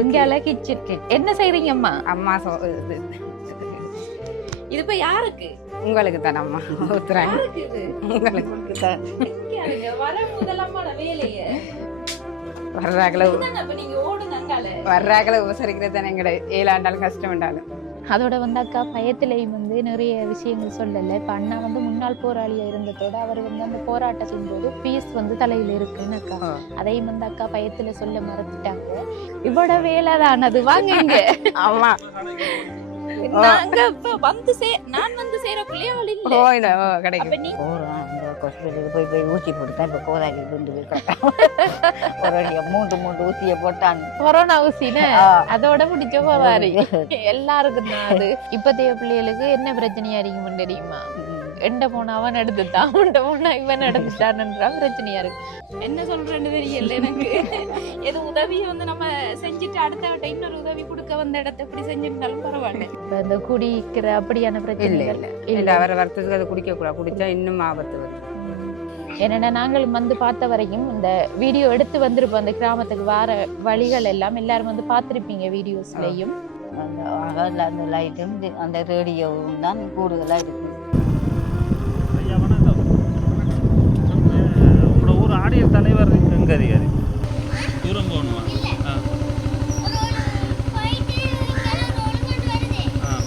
இங்கால கிச்சன். என்ன செய்றீங்க அம்மா? அம்மா இது இப்ப யாருக்கு? உங்களுக்கு தான் அம்மா ஊத்துறேன். உங்களுக்கு தான். வர முதலமான வேலைய வர்றாக்களை உபசரிக்கிறது தானே எங்கட 7 ஆண்டாலும் கஷ்டம் உண்டாலும். அதோட வந்து அக்கா பயத்திலையும் வந்து நிறைய விஷயங்கள் சொல்லல. இப்ப அண்ணா வந்து முன்னாள் போராளியா இருந்ததோட அவர் வந்து அந்த போராட்டத்தின் போது பீஸ் வந்து தலையில இருக்குன்னு அக்கா அதையும் வந்து அக்கா பயத்துல சொல்ல மறந்துட்டாங்க. இவட வேலைதான் அது. வாங்குங்க. ஆமா நாங்க வந்து நான் வந்து சேர பிள்ளையாள் இல்ல கிடைக்கும். போய் ஊசி போட்டுதான் இப்ப கோதாரி கொண்டு ஒரு 3 ஊசியை போட்டான். கொரோனா ஊசின்னு அதோட முடிச்ச போவாரு எல்லாருக்கும் தான் அது. இப்பத்தைய பிள்ளைகளுக்கு என்ன பிரச்சனையா இருக்குன்னு தெரியுமா? எண்ட போனா அவன் எடுத்துட்டான், உண்ட போனா இவன் எடுத்துட்டான்ன்றா பிரச்சனையா இருக்கு. என்ன சொல்றேன்னு தெரியல எனக்கு. எது உதவியை வந்து நம்ம செஞ்சுட்டு அடுத்த இன்னொரு உதவி கொடுக்க வந்த இடத்த இப்படி செஞ்சிருந்தாலும் பரவாயில்ல. இந்த குடிக்கிற அப்படியான பிரச்சனை இல்ல. அவரை வரத்துக்கு அதை குடிக்க கூடாது. குடிச்சா இன்னும் ஆபத்து வரும். என்னன்னா நாங்களும் வந்து பார்த்த வரைக்கும் இந்த வீடியோ எடுத்து வந்திருப்போம். அந்த கிராமத்துக்கு வார வழிகள் எல்லாம் எல்லாரும் வந்து பார்த்திருப்பீங்க வீடியோஸ்லயும். அந்த லைட்டும் அந்த ரேடியோவும் தான் கூடுதலா இருக்கு. உங்களோட ஊர் ஆடியர் தலைவர் எங்க அதிகாரி? தூரம் போகணுமா?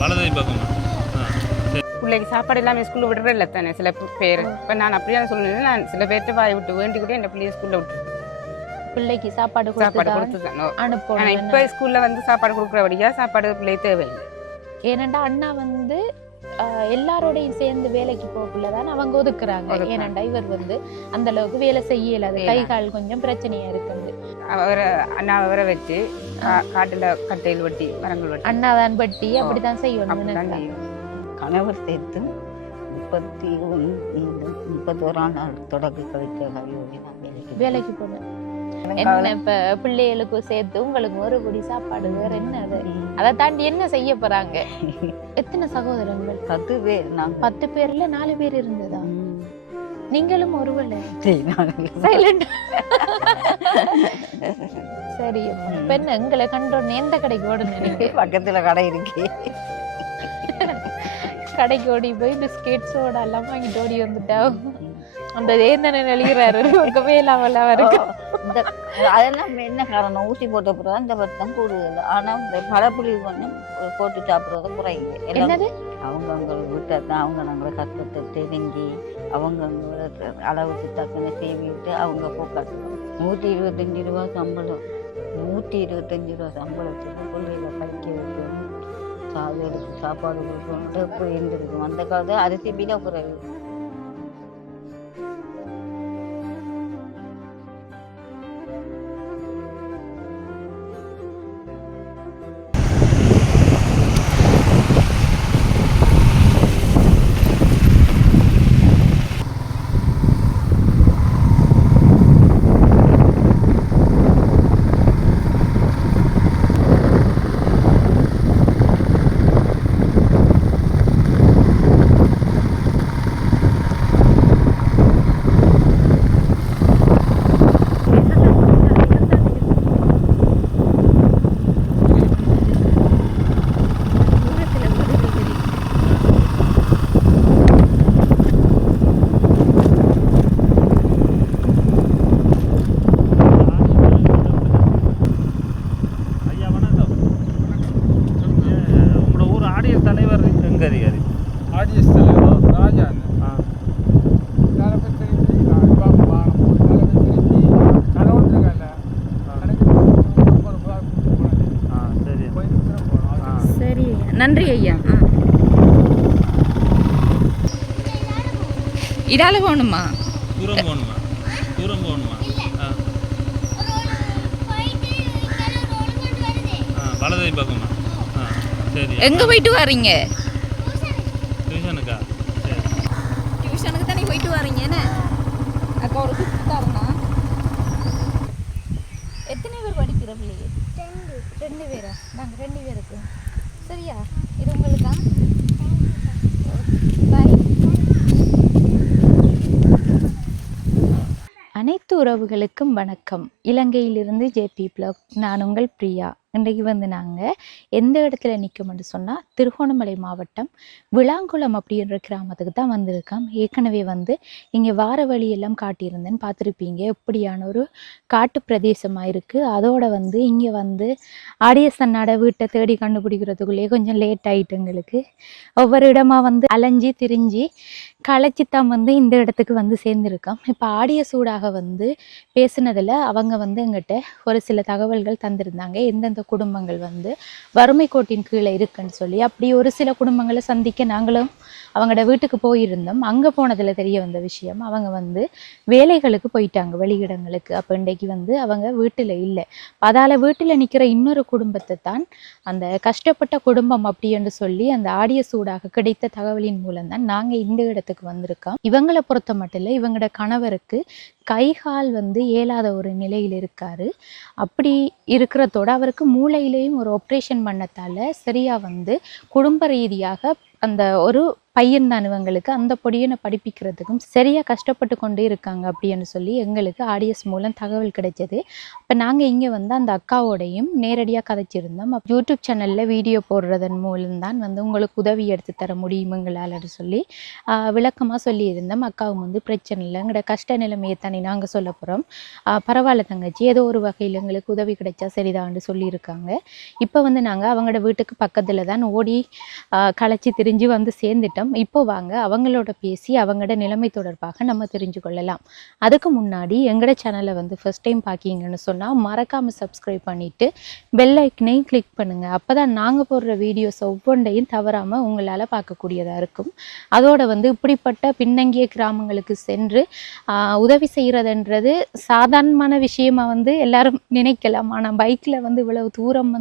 வலதை பக்கமா? பிள்ளைக்கு சாப்பாடு எல்லாமே ஸ்கூல்ல விடுறது இல்லை தானே சில பேர். இப்போ நான் அப்படியே சொல்லணும். நான் சில பேர்கிட்ட வாய் விட்டு வேண்டி கூட என் பிள்ளைய ஸ்கூல்ல விட்டு பிள்ளைக்கு சாப்பாடு கொடுத்துதான் அனுப்பணும். ஆனால் இப்போ ஸ்கூல்ல வந்து சாப்பாடு கொடுக்குறபடியா சாப்பாடு பிள்ளை தேவையில்லை. ஏனண்டா அண்ணா வந்து எல்லாரோடையும் சேர்ந்து வேலைக்கு போகக்குள்ளதான் அவங்க ஒதுக்குறாங்க. ஏனண்டா இவர் வந்து அந்த அளவுக்கு வேலை செய்யல. அது கை கால் கொஞ்சம் பிரச்சனையா இருக்குது. அண்ணா அவரை வச்சு காட்டுல கட்டையில் வெட்டி மரங்கள் வெட்டி அண்ணாதான் வெட்டி அப்படித்தான் செய்யணும். கணவர் சேர்த்து 31 நாள் தொடக்க கழிச்ச வேலைக்கு போனேன். என்ன இப்ப பிள்ளைகளுக்கு சேர்த்து உங்களுக்கு ஒரு குடி சாப்பாடு வேற என்ன? அதை தாண்டி என்ன செய்ய போறாங்க? எத்தனை சகோதரங்கள்? 10 பேர். 10 பேர்ல 4 பேர் இருந்ததா? நீங்களும் ஒருவேளை சைலண்ட். சரி. இப்ப என்ன எங்களை கண்டோன்னு எந்த கடைக்கு ஓடுனீங்க? பக்கத்துல கடை இருக்கு. கடைக்கு ஓடி போய் பிஸ்கெட் சோடா எல்லாம் வாங்கிட்டு ஓடி வந்துட்டா. அந்த ஏந்தனை நெளிகிறாரு ஒருக்கவே இல்லாமல அவருக்கு. அதெல்லாம் என்ன காரணம்? ஊசி போட்ட பிறகு அந்த வருத்தம் கூடுதல். ஆனா இந்த பழப்புளி கொஞ்சம் போட்டு சாப்பிடுறது குறையுது. என்னது? அவங்க விட்டாதான் அவங்க நாங்களை கஷ்டத்தை தெரிஞ்சு அவங்க அளவுக்கு தக்கன சேவிட்டு அவங்க போக்காட்டுறோம். 125 ரூபா சம்பளம். 125 ரூபா சம்பளத்துக்கு பிள்ளைகளை படிக்க வைக்கணும், சாதலுக்கு சாப்பாடு கொடுக்கணும். இப்போ இருந்திருக்கும் அந்த காலத்தில் அரிசி பில குறைவு. நன்றி ஐயா. இதால போகணுமா? தூரம் போகணுமா? தூரம் போகணுமா? வலதை பக்கமா? சரி. எங்க போயிட்டு வரீங்க? டியூஷனுக்கா? சரி. டியூஷனுக்கு தானே போயிட்டு வரீங்க. என்ன அக்கா ஒரு கூப்பிட்டாருண்ணா. எத்தனை பேர் படிக்கிற பிள்ளைங்க? 2 பேரா? நாங்கள் 2 பேருக்கு. சரியா? இது உங்களுக்கா? பாய். அனைத்து உறவுகளுக்கும் வணக்கம். இலங்கையிலிருந்து ஜேபி பிளாக். நான் உங்கள் பிரியா. இன்றைக்கு நாங்கள் எந்த இடத்துல நிற்கோம்னு சொன்னால் திருகோணமலை மாவட்டம் விளாங்குளம் அப்படின்ற கிராமத்துக்கு தான் வந்திருக்கோம். ஏற்கனவே இங்கே வார வழியெல்லாம் காட்டியிருந்தேன்னு பார்த்துருப்பீங்க. எப்படியான ஒரு காட்டு பிரதேசமாக இருக்குது. அதோட இங்கே ஆடியசன்னாட வீட்டை தேடி கண்டுபிடிக்கிறதுக்குள்ளேயே கொஞ்சம் லேட் ஆகிட்டு எங்களுக்கு. ஒவ்வொரு இடமா அலைஞ்சி திரிஞ்சு களைச்சித்தான் இந்த இடத்துக்கு சேர்ந்துருக்கோம். இப்போ ஆடிய சூடாக பேசுனதில் அவங்க எங்கிட்ட ஒரு சில தகவல்கள் தந்திருந்தாங்க. எந்தெந்த குடும்பங்கள் வறுமை கோட்டின் கீழே இருக்குன்னு சொல்லி. அப்படி ஒரு சில குடும்பங்களை சந்திக்க நாங்களும் அவங்களோட வீட்டுக்கு போயிருந்தோம். அங்கே போனதில் தெரிய வந்த விஷயம், அவங்க வேலைகளுக்கு போயிட்டாங்க வெளியிடங்களுக்கு. அப்போ இன்றைக்கு அவங்க வீட்டில் இல்லை. அதால் வீட்டில் நிற்கிற இன்னொரு குடும்பத்தை தான் அந்த கஷ்டப்பட்ட குடும்பம் அப்படின்னு சொல்லி அந்த ஆடிய சூடாக கிடைத்த தகவலின் மூலம்தான் நாங்கள் இந்த இடத்துக்கு வந்திருக்கோம். இவங்களை பொறுத்த மட்டும் இல்லை, இவங்களோட கணவருக்கு கைகால் இயலாத ஒரு நிலையில் இருக்காரு. அப்படி இருக்கிறதோட அவருக்கு மூளையிலையும் ஒரு ஆப்ரேஷன் பண்ணத்தால் சரியா குடும்ப ரீதியாக அந்த ஒரு பையன் தான் இவங்களுக்கு அந்த பொடியனை படிப்பிக்கிறதுக்கும் சரியாக கஷ்டப்பட்டு கொண்டே இருக்காங்க அப்படின்னு சொல்லி எங்களுக்கு ஆடியஸ் மூலம் தகவல் கிடைச்சது. இப்போ நாங்கள் இங்கே அந்த அக்காவோடையும் நேரடியாக கதைச்சிருந்தோம். யூடியூப் சேனலில் வீடியோ போடுறதன் மூலம்தான் உங்களுக்கு உதவி எடுத்து தர முடியும் எங்களால் சொல்லி விளக்கமாக சொல்லியிருந்தோம். அக்காவும் பிரச்சனை இல்லை, எங்களோட கஷ்ட நிலைமையை தானே நாங்கள் சொல்ல போகிறோம், பரவாயில்ல தங்கச்சி, ஏதோ ஒரு வகையில் எங்களுக்கு உதவி கிடைச்சா சரிதான்னு சொல்லியிருக்காங்க. இப்போ நாங்கள் அவங்களோட வீட்டுக்கு பக்கத்தில் தான் ஓடி களைச்சி திரிஞ்சு சேர்ந்துட்டோம். இப்போ வாங்க அவங்களோட பேசி அவங்களோட நிலைமை தொடர்பாக நம்ம தெரிஞ்சு கொள்ளலாம். அதுக்கு முன்னாடி எங்களோட சேனலை ஃபர்ஸ்ட் டைம் பார்க்கிங்கன்னு சொன்னால் மறக்காமல் சப்ஸ்கிரைப் பண்ணிவிட்டு பெல் ஐக்கனையும் கிளிக் பண்ணுங்கள். அப்போ தான் நாங்கள் போடுற வீடியோஸ் ஒவ்வொன்றையும் தவறாமல் உங்களால் பார்க்கக்கூடியதாக இருக்கும். அதோட இப்படிப்பட்ட பின்னங்கிய கிராமங்களுக்கு சென்று உதவி செய்கிறதுன்றது சாதாரணமான விஷயமா எல்லாரும் நினைக்கலாம். ஆனால் பைக்கில் இவ்வளவு தூரம்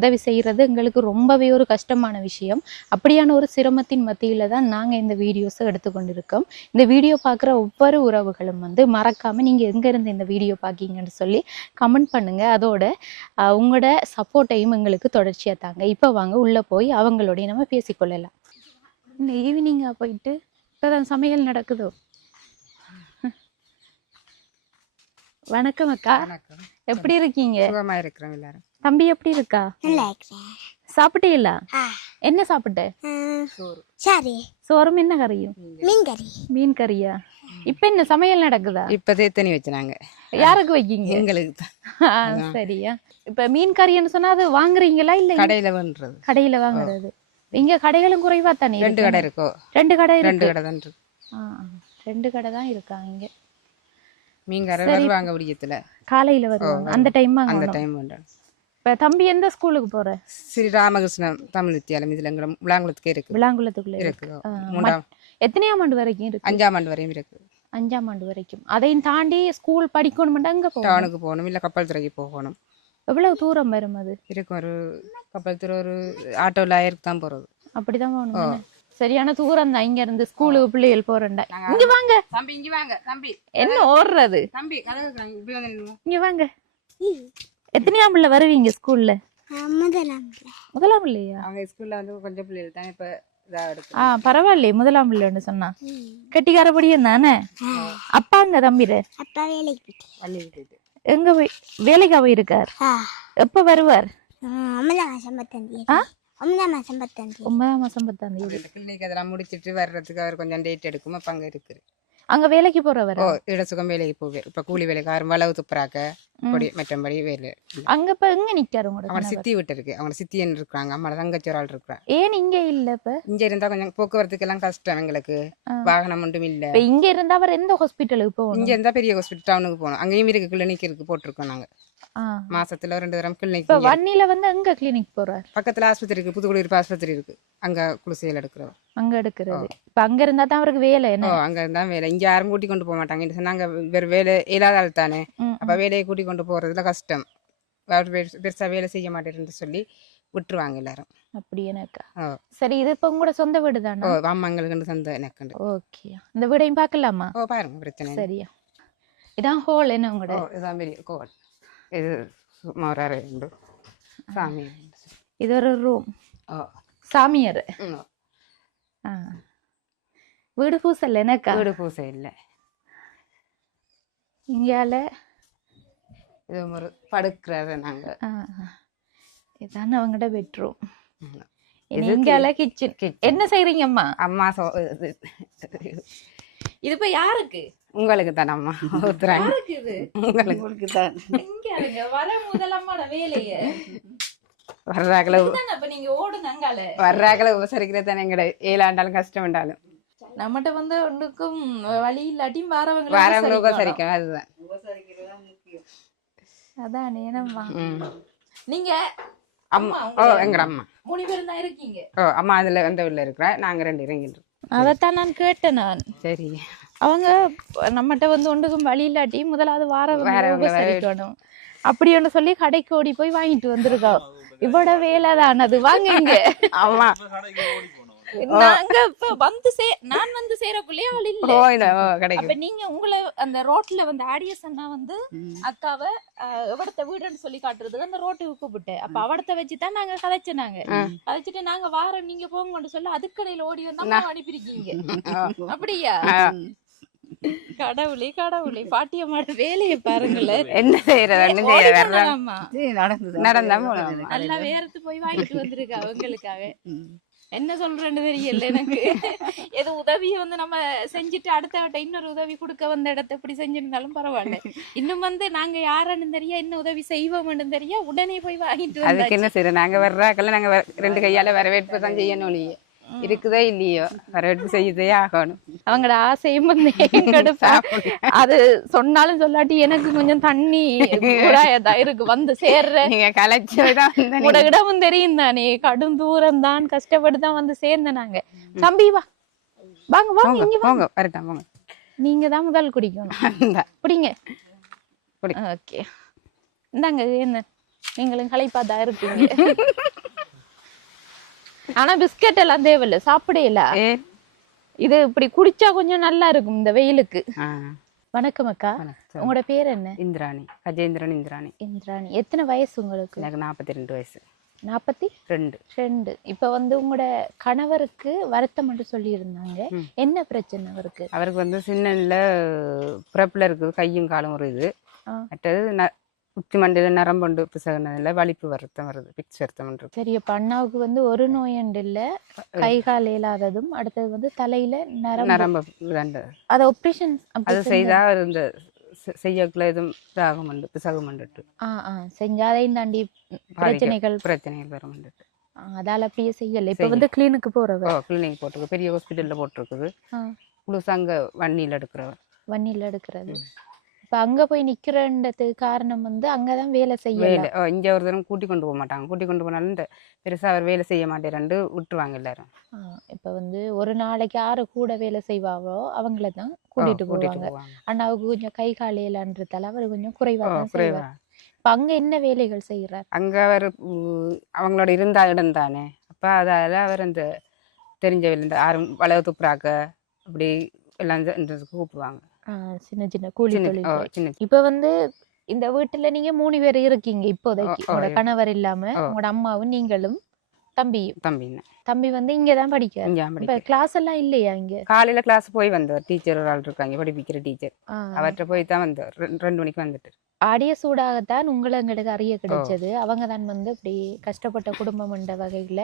உதவி செய்கிறது எங்களுக்கு ரொம்பவே ஒரு கஷ்டமான விஷயம். அப்படியான ஒரு சிரமத்தின் மத்தியில் தான் நாங்கள் இந்த வீடியோஸை எடுத்துக்கொண்டிருக்கோம். இந்த வீடியோ பார்க்குற ஒவ்வொரு உறவுகளும் மறக்காமல் நீங்கள் எங்கேருந்து இந்த வீடியோ பார்க்கிங்கன்னு சொல்லி கமெண்ட் பண்ணுங்கள். அதோட உங்களோட சப்போர்ட்டையும் எங்களுக்கு தொடர்ச்சியாக தாங்க. இப்போ வாங்க உள்ளே போய் அவங்களோடைய நம்ம பேசிக்கொள்ளலாம். இந்த ஈவினிங்காக போயிட்டு இப்போ தான் சமையல் நடக்குதோ? வணக்கம் அக்கா, எப்படி இருக்கீங்க? சுகமா இருக்கிறோம் எல்லாரும். தம்பி எப்படி இருக்கா? சாப்பிட்டீங்களா? என்ன சாப்பிட்ட? சோறும் என்ன கறியும்? மீன் கறியா? இப்ப என்ன சமையல் நடக்குதா? இப்ப தேத்தனி வச்சுனாங்க. யாருக்கு வைக்கீங்க? எங்களுக்கு தான். சரியா. இப்ப மீன் கறின்னு சொன்னா அது வாங்குறீங்களா இல்ல கடையில வாங்குறது? கடையில வாங்குறது. இங்க கடைகளும் குறைவா தானே? 2 கடை இருக்கோ? 2 கடை இருக்கு. 2 கடை தான் இருக்கு. 2 கடை தான் இருக்காங்க இங்க. மீன் கறி வருவாங்க விடியத்துல, காலையில வருவாங்க. அந்த டைம் வேண்டாம். இப்ப தம்பி எந்த ஸ்கூலுக்கு போற? ஸ்ரீ ராமகிருஷ்ணன் தமிழ் வித்தியாலயம் இதுல எங்க விளாங்குளத்துக்கே இருக்கு. விளாங்குளத்துக்குள்ள இருக்கு. எத்தனையாம் ஆண்டு வரைக்கும் இருக்கு? 5ஆம் ஆண்டு வரையும் இருக்கு. 5ஆம் ஆண்டு வரைக்கும். அதையும் தாண்டி ஸ்கூல் படிக்கணும்னா எங்க போகணும்? டவுனுக்கு போகணும், இல்ல கப்பல் துறைக்கு போகணும். எவ்வளவு தூரம் வரும் அது? இருக்கும் ஒரு கப்பல் துறை ஒரு ஆட்டோல 1000 தான் போறது. அப்படிதான் போகணும். சரியான தூரம் தான் இங்க இருந்து ஸ்கூலுக்கு பிள்ளைகள் போறேன்டா. இங்க வாங்க தம்பி, இங்க வாங்க தம்பி. என்ன ஓடுறது தம்பி? இங்க வாங்க. எத்தனையாம் பிள்ளை வருவீங்க ஸ்கூல்ல? முதலாம் பிள்ளையா? அவங்க ஸ்கூல்ல கொஞ்சம் பிள்ளைகள் தான் இப்ப பரவாயில்லையே. முதலாம் பிள்ளைன்னு சொன்னா கெட்டிக்காரப்படியும் தானே. அப்பாங்க தம்பிர எங்க போய் வேலைக்கா போயிருக்கார்? எப்ப வருவார்? 9ஆம் மாசம் 10ஆம் தேதி. கிளினிக் அதெல்லாம் முடிச்சிட்டு வர்றதுக்கு அவர் கொஞ்சம் டேட் எடுக்கும். அப்ப அங்க இருக்கு. அங்க வேலைக்கு போறவர்? இடசுகம் வேலைக்கு போவார். இப்ப கூலி வேலைக்காரன் வளவு துப்புறாக்க மற்றபடி வேலை. அங்க இப்ப எங்க நிக்காரு? அவங்க சித்தி விட்டு இருக்கு. அவங்க சித்தியன் இருக்காங்க, அம்மா தங்கச்சி ஒரு ஆள் இருக்கிறான். ஏன் இங்க இல்ல? இப்ப இங்க இருந்தா கொஞ்சம் போக்குவரத்துக்கு எல்லாம் கஷ்டம் எங்களுக்கு, வாகனம் ஒன்றும் இல்ல. இங்க இருந்தா அவர் எந்த ஹாஸ்பிட்டலுக்கு போகணும்? இங்க இருந்தா பெரிய ஹாஸ்பிட்டல் டவுனுக்கு போகணும். அங்கேயும் இருக்கு, கிளினிக் இருக்கு, போட்டிருக்கோம் நாங்க. மாசத்துல 2 தரம் கிளினிக். வன்னில எங்க கிளினிக் போறார்? பக்கத்துல ஆஸ்பத்திரி இருக்கு, புதுக்குடியிருப்பு ஆஸ்பத்திரி இருக்கு, அங்க குளிசையில் எடுக்கிறோம். அங்க எடுக்கிறது. இப்ப அங்க இருந்தா தான் அவருக்கு வேலை. என்ன அங்க இருந்தா வேலை. இங்க யாரும் கூட்டி கொண்டு போக மாட்டாங்க. சொன்னாங்க வேற வேலை இல்லாத ஆள் தானே, அப்ப வேலையை கூட்டி கொண்டு போறதுல கஷ்டம், பெருசா வேலை செய்ய மாட்டேன்னு சொல்லி விட்டுருவாங்க எல்லாரும். அப்படி எனக்கா? சரி, இது இப்ப உங்களோட சொந்த வீடு தானே? அம்மாங்களுக்கு சொந்த எனக்கு. ஓகே, இந்த வீடையும் பாக்கலாமா? பாருங்க, பிரச்சனை. சரியா. இதான் ஹோல் என்ன உங்களோட? இதான் பெரிய ஹோல். இது மோராரு சாமி. இது ஒரு ரூம். சாமியார். வீடு பூசை இல்லை எனக்கா? வீடு பூசை இல்லை. இங்கால இது ஒரு படுக்கிறாரு நாங்க. இதான அவங்களோட பெட்ரூம். இது இங்கால கிச்சன். என்ன செய்றீங்கம்மா? அம்மா இது இப்ப யாருக்கு? உங்களுக்கு தானே அம்மா ஊத்துறாங்க. யாருக்கு இது? உங்களுக்கு தான் இங்க வர முதலம்மாட வேலைய வர்றாக்களை அப்ப நீங்க ஓடுங்க அங்கால. வர்றாக்களை உபசரிக்கிறது தானே எங்கட 7 ஆண்டாலும் கஷ்டம் உண்டாலும் நம்மகிட்ட வந்து ஒன்றுக்கும் வழி இல்லாட்டியும் வரவங்களை உபசரிக்கணும். அதுதான் அதான் ஏனம்மா. நீங்க அம்மா எங்கட அம்மா 3 பேரும் தான் இருக்கீங்க. அம்மா அதுல வந்த உள்ள இருக்கிறா, நாங்க 2 இறங்கிட்டு. அதத்தான் நான் கேட்டேன். நான் சரி அவங்க நம்மகிட்ட வந்து ஒன்றுக்கும் வழி இல்லாட்டி முதலாவது உபசரிக்கணும் அப்படி ஒன்று சொல்லி கடைக்கு ஓடி போய் வாங்கிட்டு வந்திருக்கோம். இவ்வளோ வேலை தான் அது. வாங்குங்க. ஆமா நாங்க இப்ப வந்து நான் வந்து சேரக்குள்ளே ஆள் இல்ல. அப்ப நீங்க உங்களை அந்த ரோட்ல வந்து ஆடியஸ் அண்ணா வந்து அக்காவை எவடத்த வீடுன்னு சொல்லி காட்டுறதுக்கு அந்த ரோட்டுக்கு கூப்பிட்டேன். அப்ப அவடத்த வச்சுதான் நாங்க கதைச்சினாங்க. கதைச்சிட்டு நாங்க வாரம் நீங்க போங்கன்னு சொல்லி அதுக்கடையில ஓடி வந்தா அனுப்பிருக்கீங்க. அப்படியா? கடவுளே கடவுளே, பாட்டியம்மாட வேலையை பாருங்களேன். என்ன செய்யறது நடந்தா நல்லா வேறத்து போய் வாங்கிட்டு வந்திருக்கா அவங்களுக்காக. என்ன சொல்றேன்னு தெரியல எனக்கு. ஏதோ உதவியை வந்து நம்ம செஞ்சுட்டு அடுத்த இன்னொரு உதவி கொடுக்க வந்த இடத்த இப்படி செஞ்சிருந்தாலும் பரவாயில்ல. இன்னும் வந்து நாங்க யாருன்னு தெரியா, என்ன உதவி செய்வோம்னு தெரியா, உடனே போய் வாங்கிட்டு அதுக்கு என்ன செய்யறோம் நாங்க வர்றாக்கெல்லாம் நாங்க 2 கையால வரவேற்பு தான் செய்யணும். இல்லையோ இருக்குதோ இல்லையோ வரவேற்பு செய்யதே ஆகணும். அவங்களோட ஆசையும் வந்து அது சொன்னாலும் சொல்லாட்டி எனக்கு கொஞ்சம் தண்ணி இருக்கு வந்து சேர்ற. நீங்க கலைச்சதான் இடமும் தெரியும் தானே, கடும் தூரம் தான், கஷ்டப்பட்டு தான் வந்து சேர்ந்த. நாங்க தம்பி வா வாங்க வாங்க இங்க வாங்க. வரட்டும் வாங்க. நீங்க தான் முதல் குடிக்கணும். குடிங்க. ஓகே இந்தாங்க. என்ன நீங்களும் களைப்பாதா இருக்கீங்க. ஆனா பிஸ்கட் எல்லாம் தேவையில்ல, சாப்பிடல. இது இப்படி குடிச்சா கொஞ்சம் நல்லா இருக்கும் இந்த வெயிலுக்கு. வணக்கம் அக்கா, உங்களோட பேர் என்ன? இந்திராணி. கஜேந்திரன் இந்திராணி. இந்திராணி. எத்தனை வயசு உங்களுக்கு? எனக்கு 42 வயசு. 42. இப்ப வந்து உங்களோட கணவருக்கு வருத்தம் என்று சொல்லி இருந்தாங்க. என்ன பிரச்சனை அவருக்கு? அவருக்கு வந்து சின்னல பிறப்புல இருக்குது, கையும் காலும் ஒரு இது. மற்றது உச்சி மண்டையில நரம்புண்டு பிசகுனதுல வலிப்பு வருத்தம் வருது, பிக்ஸ் வருத்தம். சரி, அப்ப அண்ணாவுக்கு வந்து ஒரு நோயண்டு இல்ல, கை கால் இயலாததும், அடுத்தது வந்து தலையில நரம்பு அது ஆபரேஷன் அது செய்தா இந்த செய்யக்குள்ள எதுவும் இதாகும் பிசகுமண்டுட்டு செஞ்சா அதையும் தாண்டி பிரச்சனைகள் வரும். அதால அப்படியே செய்யல. இப்ப வந்து கிளினிக்கு போறவர். கிளினிக் போட்டிருக்கு, பெரிய ஹாஸ்பிட்டல்ல போட்டிருக்குது. முழுசா அங்க வன்னியில எடுக்கிறது. இப்ப அங்க போய் நிக்கிறதுக்கு காரணம் வந்து அங்கதான் வேலை செய்யல. இங்க ஒரு தரம் கூட்டி கொண்டு போக மாட்டாங்க. கூட்டி கொண்டு போனாலும் இந்த பெருசா அவர் வேலை செய்ய மாட்டேன்னு விட்டுருவாங்க எல்லாரும். இப்ப வந்து ஒரு நாளைக்கு யாரு கூட வேலை செய்வாவோ அவங்களதான் கூட்டிட்டு போவாங்க. அண்ணாவுக்கு கொஞ்சம் கை காலையிலன்றதால அவர் கொஞ்சம் குறைவா. இப்ப அங்க என்ன வேலைகள் செய்யறாரு? அங்க அவர் அவங்களோட இருந்த இடம் தானே, அப்ப அதால அவர் அந்த தெரிஞ்ச வேலை இந்த ஆறு வளவு துப்புறாக்க அப்படி எல்லாம் கூப்பிடுவாங்க. சின்ன சின்ன கூலி தொழில். இப்ப வந்து இந்த வீட்டுல நீங்க 3 பேர் இருக்கீங்க இப்போதைக்கு. உங்களோட கணவர் இல்லாம உங்களோட அம்மாவும் நீங்களும் தம்பி வந்து இங்கதான் படிக்க. கிளாஸ் எல்லாம் இல்லையா இங்க? காலையில கிளாஸ் போய் வந்தவர் டீச்சர் ஒரு ஆள் இருக்காங்க, படிப்பிக்கிற டீச்சர். அவர்கிட்ட போய் தான் வந்தவர். 2 மணிக்கு வந்துட்டு. ஆடிய சூடாகத்தான் உங்களுக்கு அறிய கிடைச்சது. அவங்க தான் வந்து இப்படி கஷ்டப்பட்ட குடும்பம் என்ற வகையில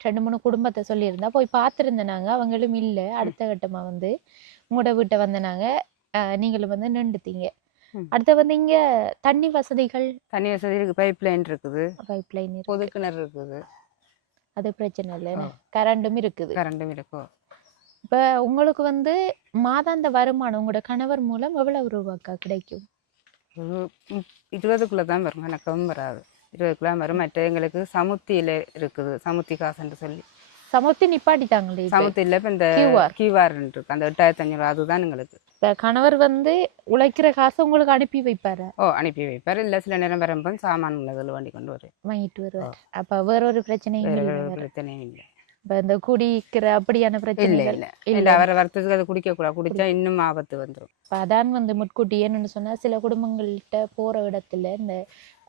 2-3 குடும்பத்தை சொல்லியிருந்தா போய் பார்த்துருந்தேன் நாங்க. அவங்களும் இல்ல. அடுத்த கட்டமா வந்து உங்களோட வீட்டை வந்தனாங்க, நீங்களும் வந்து நின்றுட்டீங்க. அடுத்து வந்து இங்க தண்ணி வசதி இருக்கு, பைப் லைன் இருக்குது, பொது கிணறு இருக்குது. அது பிரச்சனை இல்லை. கரண்டும் இருக்குது. இப்ப உங்களுக்கு வந்து மாதாந்த வருமானம் உங்களோட கணவர் மூலம் எவ்வளவு ரூபாய்க்கா கிடைக்கும்? 20க்குள்ளதான் வரும், எனக்கு வராது. 20க்குள்ள வரும். மற்ற எங்களுக்கு சமுத்தியில இருக்குது, சமுத்தி காசுன்னு சொல்லி. சமுத்தி நிப்பாட்டிட்டாங்களே. சமுத்தி இல்ல, இப்ப இந்த கியூஆர் இருக்கு, அந்த 8500 அதுதான் எங்களுக்கு. கணவர் வந்து உழைக்கிற காசு உங்களுக்கு அனுப்பி வைப்பாரு? அனுப்பி வைப்பாரு. இல்ல சில நேரம் வரும்போது சாமான் உள்ளதுல வண்டி கொண்டு வாங்கிட்டு வருவார். அப்ப வேற ஒரு பிரச்சனையும் இல்லை. இப்ப இந்த குடிக்கிற அப்படியான பிரச்சனை இல்ல. அவரை வரத்துக்கு அதை குடிக்க கூடாது, குடிச்சா இன்னும் ஆபத்து வந்துடும். அதான் வந்து முட்கூட்டி. என்னன்னு சொன்னா சில குடும்பங்கள்கிட்ட போற இடத்துல இந்த